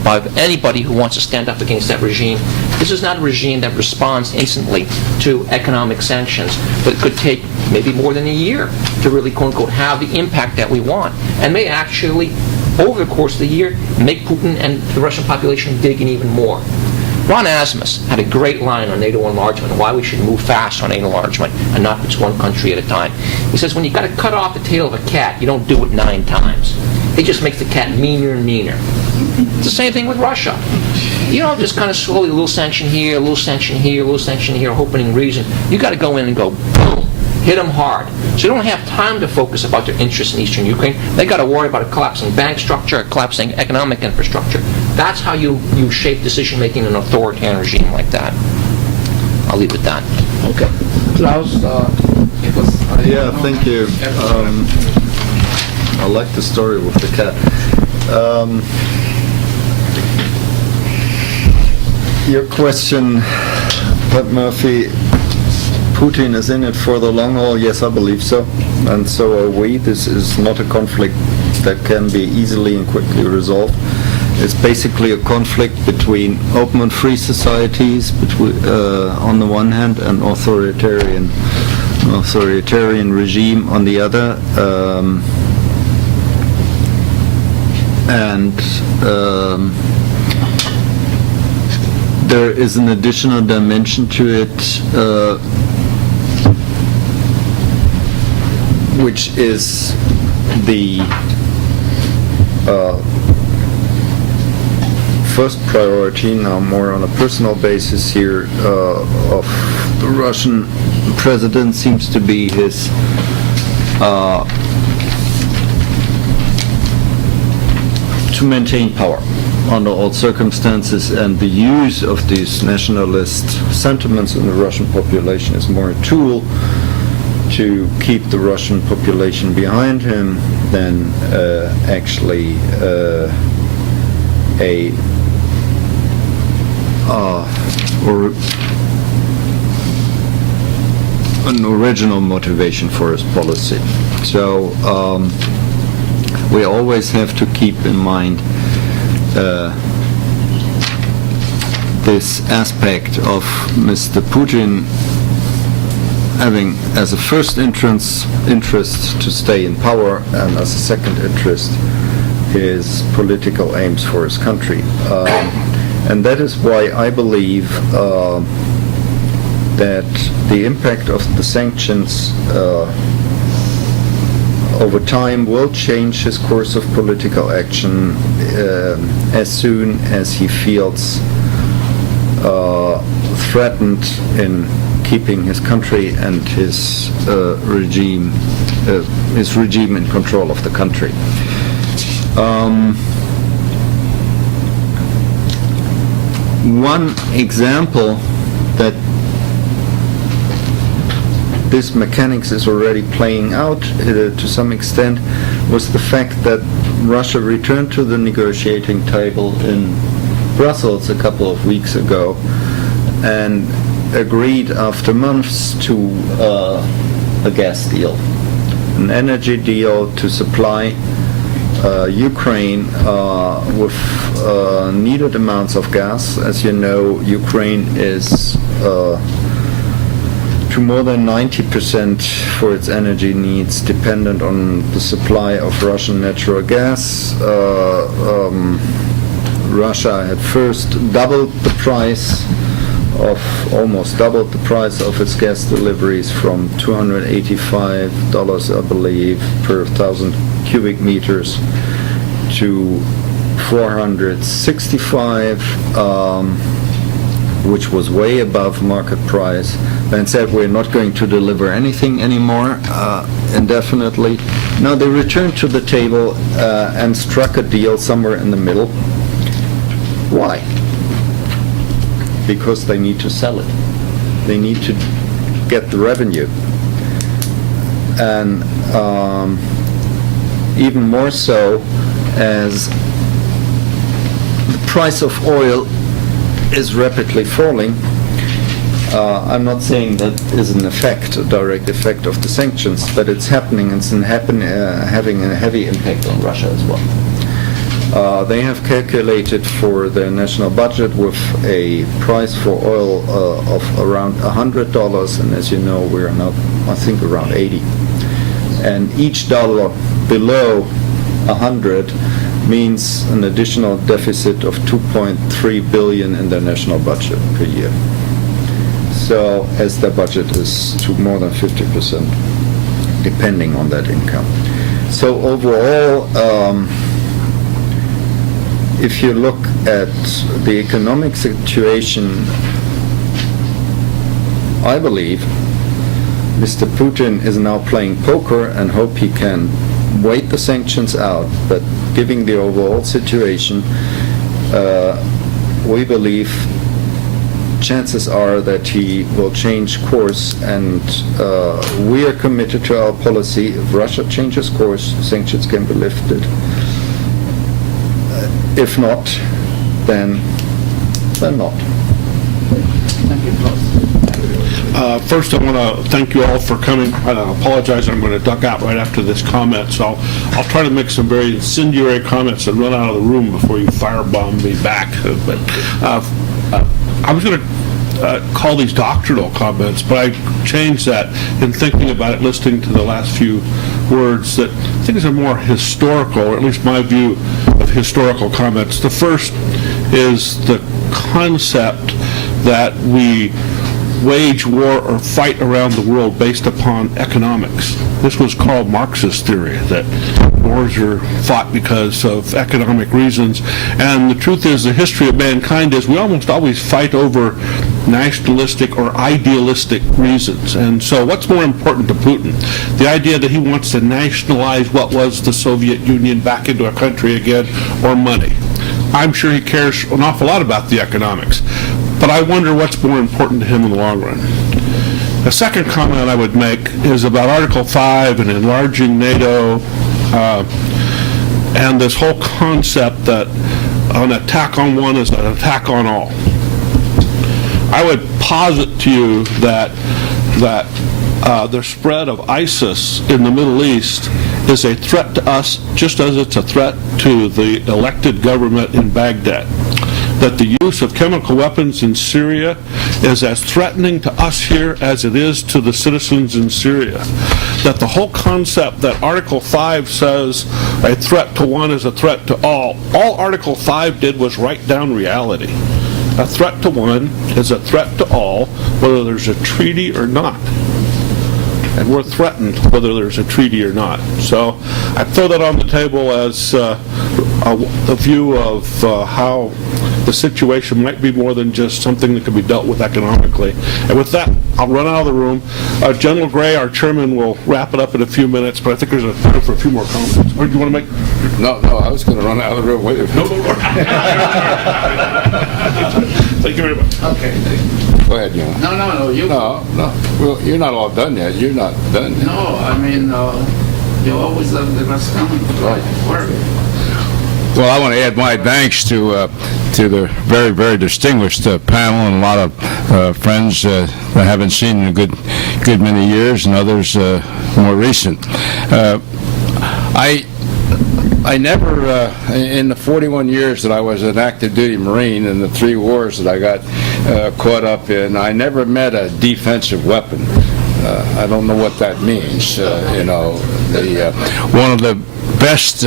by anybody who wants to stand up against that regime. This is not a regime that responds instantly to economic sanctions, but it could take maybe more than a year to really, quote-unquote, have the impact that we want, and may actually, over the course of the year, make Putin and the Russian population dig in even more. Ron Asmus had a great line on NATO enlargement and why we should move fast on NATO enlargement and not just one country at a time. He says, when you've got to cut off the tail of a cat, you don't do it 9 times. It just makes the cat meaner and meaner. It's the same thing with Russia. You don't just kind of slowly, a little sanction here, a little sanction here, a little sanction here, hoping reason. You've got to go in and go, boom, hit them hard. So they don't have time to focus about their interests in Eastern Ukraine. They got to worry about a collapsing bank structure, a collapsing economic infrastructure. That's how you shape decision-making in an authoritarian regime like that. I'll leave it at that. Okay. Klaus, it was... Yeah, thank you. I like the story with the cat. Your question, Pat Murphy, Putin is in it for the long haul. Yes, I believe so. And so are we. This is not a conflict that can be easily and quickly resolved. It's basically a conflict between open and free societies on the one hand and authoritarian regime on the other. There is an additional dimension to it, which is the first priority, now more on a personal basis here, of the Russian president seems to be his to maintain power under all circumstances, and the use of these nationalist sentiments in the Russian population is more a tool to keep the Russian population behind him than actually an original motivation for his policy. So we always have to keep in mind this aspect of Mr. Putin having as a first interest to stay in power, and as a second interest his political aims for his country. And that is why I believe that the impact of the sanctions over time will change his course of political action as soon as he feels threatened in keeping his country and his regime in control of the country. One example that this mechanics is already playing out to some extent was the fact that Russia returned to the negotiating table in Brussels a couple of weeks ago and agreed after months to a gas deal, an energy deal to supply Ukraine with needed amounts of gas. As you know, Ukraine is to more than 90% for its energy needs dependent on the supply of Russian natural gas. Russia had first almost doubled the price of its gas deliveries from $285, I believe, per 1,000 cubic meters to $465, which was way above market price, and said we're not going to deliver anything anymore indefinitely. Now they returned to the table and struck a deal somewhere in the middle. Why? Because they need to sell it. They need to get the revenue. And even more so as the price of oil is rapidly falling. I'm not saying that is an effect, a direct effect of the sanctions, but it's happening. It's having a heavy impact on Russia as well. They have calculated for their national budget with a price for oil of around $100, and as you know, we're now, I think, around 80. And each dollar below 100 means an additional deficit of 2.3 billion in their national budget per year. So, as their budget is to more than 50%, depending on that income. So overall, if you look at the economic situation, I believe Mr. Putin is now playing poker and hope he can wait the sanctions out. But given the overall situation, we believe chances are that he will change course, and we are committed to our policy. If Russia changes course, sanctions can be lifted. If not, then not. Thank you, Klaus. First, I want to thank you all for coming. I apologize, I'm going to duck out right after this comment, so I'll try to make some very incendiary comments and run out of the room before you firebomb me back. But I was going to call these doctrinal comments, but I changed that in thinking about it, listening to the last few words, that things are more historical, or at least my view of historical comments. The first is the concept that we wage war or fight around the world based upon economics. This was called Marxist theory, that wars are fought because of economic reasons. And the truth is, the history of mankind is we almost always fight over nationalistic or idealistic reasons. And so what's more important to Putin? The idea that he wants to nationalize what was the Soviet Union back into a country again, or money? I'm sure he cares an awful lot about the economics. But I wonder what's more important to him in the long run. The second comment I would make is about Article 5 and enlarging NATO, and this whole concept that an attack on one is an attack on all. I would posit to you that the spread of ISIS in the Middle East is a threat to us just as it's a threat to the elected government in Baghdad. That the use of chemical weapons in Syria is as threatening to us here as it is to the citizens in Syria. That the whole concept that Article 5 says a threat to one is a threat to all Article 5 did was write down reality. A threat to one is a threat to all, whether there's a treaty or not. and we're threatened whether there's a treaty or not. So I throw that on the table as a view of how the situation might be more than just something that can be dealt with economically. And with that, I'll run out of the room. General Gray, our chairman, will wrap it up in a few minutes, but I think there's time for a few more comments. Or do you want to make? No, I was going to run out of the room. Wait a minute. Thank you very much. Okay. Go ahead, John. No, you. No. Well, you're not all done yet. You're not done yet. No, I mean, you always have the best comment. Right. Work. Well, I want to add my thanks to the very, very distinguished panel and a lot of friends that I haven't seen in a good many years, and others more recent. I never, in the 41 years that I was an active duty Marine and the 3 wars that I got caught up in, I never met a defensive weapon. I don't know what that means. One of the best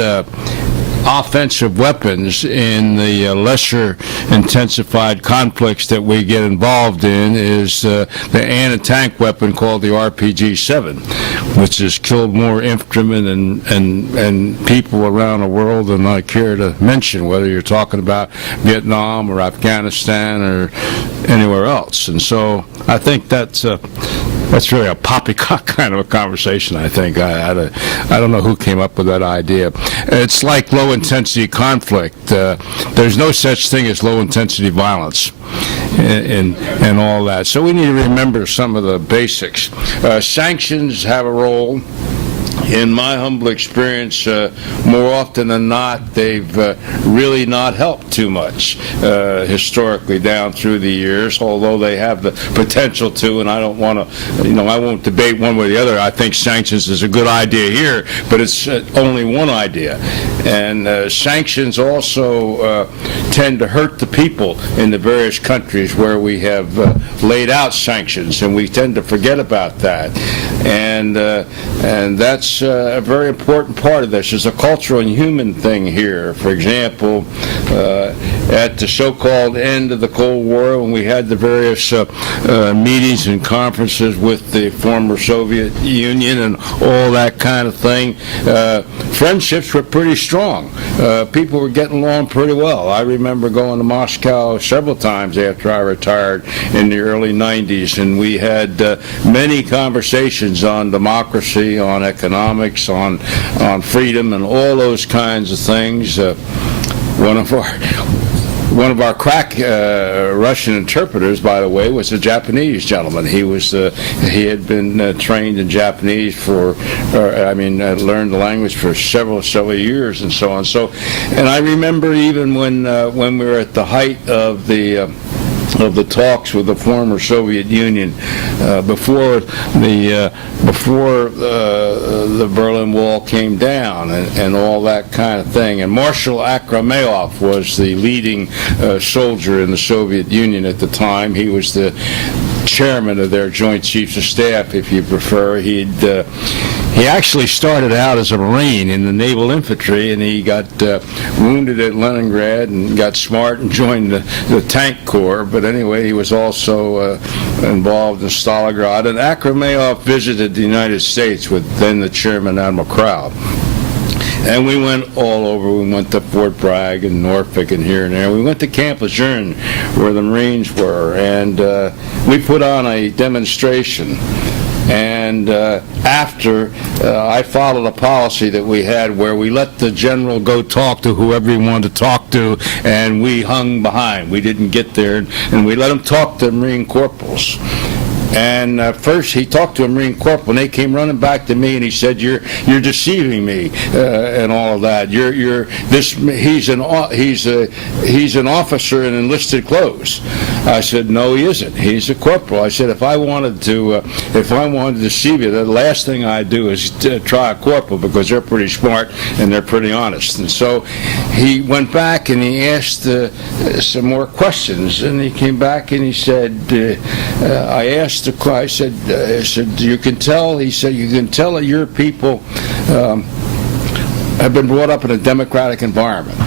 offensive weapons in the lesser intensified conflicts that we get involved in is the anti-tank weapon called the RPG-7, which has killed more infantrymen and people around the world than I care to mention, whether you're talking about Vietnam or Afghanistan or anywhere else. And so I think that's really a poppycock kind of a conversation, I think. I don't know who came up with that idea. It's like low-intensity conflict. There's no such thing as low-intensity violence and all that. So we need to remember some of the basics. Sanctions have a role. In my humble experience, more often than not, they've really not helped too much historically down through the years, although they have the potential to, and I don't want to, I won't debate one way or the other. I think sanctions is a good idea here, but it's only one idea. And sanctions also tend to hurt the people in the various countries where we have laid out sanctions, and we tend to forget about that. And that's a very important part of this. There's a cultural and human thing here. For example, at the so-called end of the Cold War, when we had the various meetings and conferences with the former Soviet Union and all that kind of thing, friendships were pretty strong. People were getting along pretty well. I remember going to Moscow several times after I retired in the early 90s, and we had many conversations on democracy, on economics, on freedom, and all those kinds of things. One of our crack Russian interpreters, by the way, was a Japanese gentleman. He had been trained in Japanese learned the language for several years and so on. So, and I remember even when we were at the height of the talks with the former Soviet Union before the Berlin Wall came down and all that kind of thing. And Marshal Akramayov was the leading soldier in the Soviet Union at the time. He was the chairman of their Joint Chiefs of Staff, if you prefer. He actually started out as a Marine in the Naval Infantry, and he got wounded at Leningrad and got smart and joined the Tank Corps. But anyway, he was also involved in Stalingrad. And Akramayov visited the United States with then the Chairman Admiral Crowell. And we went all over. We went to Fort Bragg and Norfolk and here and there. We went to Camp Lejeune, where the Marines were, and we put on a demonstration. And after, I followed a policy that we had where we let the general go talk to whoever he wanted to talk to, and we hung behind. We didn't get there, and we let him talk to Marine corporals. And first he talked to a Marine corporal, and they came running back to me, and he said, "You're deceiving me," and all of that. He's an officer in enlisted clothes. I said, "No, he isn't. He's a corporal." I said, if I wanted to deceive you, the last thing I'd do is try a corporal, because they're pretty smart and they're pretty honest. And so he went back and he asked some more questions, and he came back and he said, I said, you can tell, he said, you can tell that your people have been brought up in a democratic environment.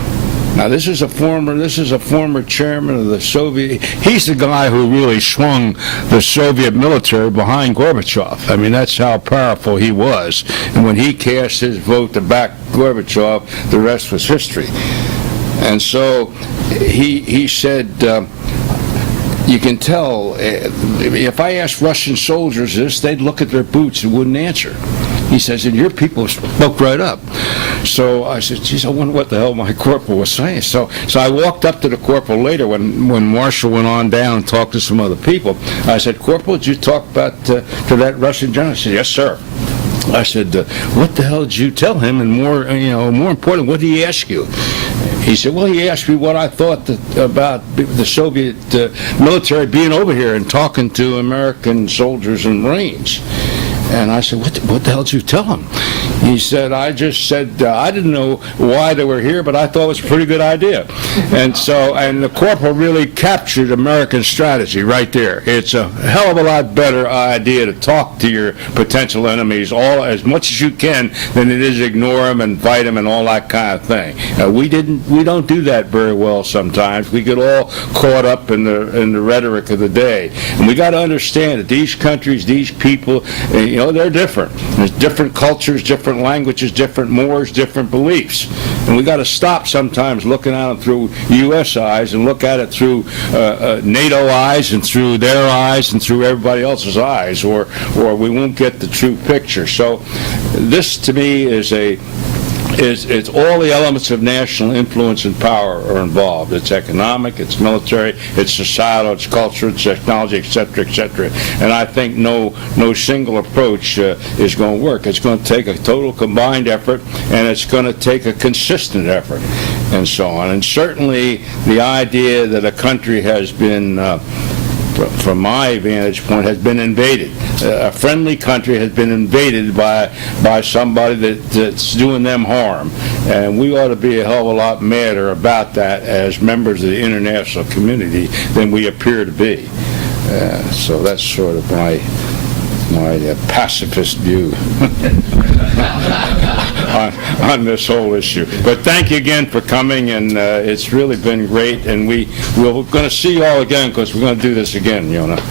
Now, this is a former chairman of the Soviet. He's the guy who really swung the Soviet military behind Gorbachev. I mean, that's how powerful he was. And when he cast his vote to back Gorbachev, the rest was history. And so he said, you can tell, if I asked Russian soldiers this, they'd look at their boots and wouldn't answer. He says, and your people spoke right up. So I said, geez, I wonder what the hell my corporal was saying. So I walked up to the corporal later when Marshall went on down and talked to some other people. I said, Corporal, did you talk about to that Russian general? He said, yes, sir. I said, what the hell did you tell him? And more important, what did he ask you? He said, well, he asked me what I thought about the Soviet military being over here and talking to American soldiers and Marines. And I said, what the hell did you tell him? He said, I just said, I didn't know why they were here, but I thought it was a pretty good idea. And the corporal really captured American strategy right there. It's a hell of a lot better idea to talk to your potential enemies as much as you can than it is ignore them and fight them and all that kind of thing. We don't do that very well sometimes. We get all caught up in the rhetoric of the day. And we got to understand that these countries, these people, they're different. There's different cultures, different languages, different mores, different beliefs. And we got to stop sometimes looking at it through U.S. eyes and look at it through NATO eyes and through their eyes and through everybody else's eyes, or we won't get the true picture. So this, to me, it's all the elements of national influence and power are involved. It's economic, it's military, it's societal, it's culture, it's technology, etc., etc. And I think no single approach is going to work. It's going to take a total combined effort, and it's going to take a consistent effort, and so on. And certainly the idea that a country has been from my vantage point, has been invaded. A friendly country has been invaded by somebody that's doing them harm. And we ought to be a hell of a lot madder about that as members of the international community than we appear to be. So that's sort of my pacifist view on this whole issue. But thank you again for coming, and it's really been great. And we're going to see you all again, because we're going to do this again, Yona.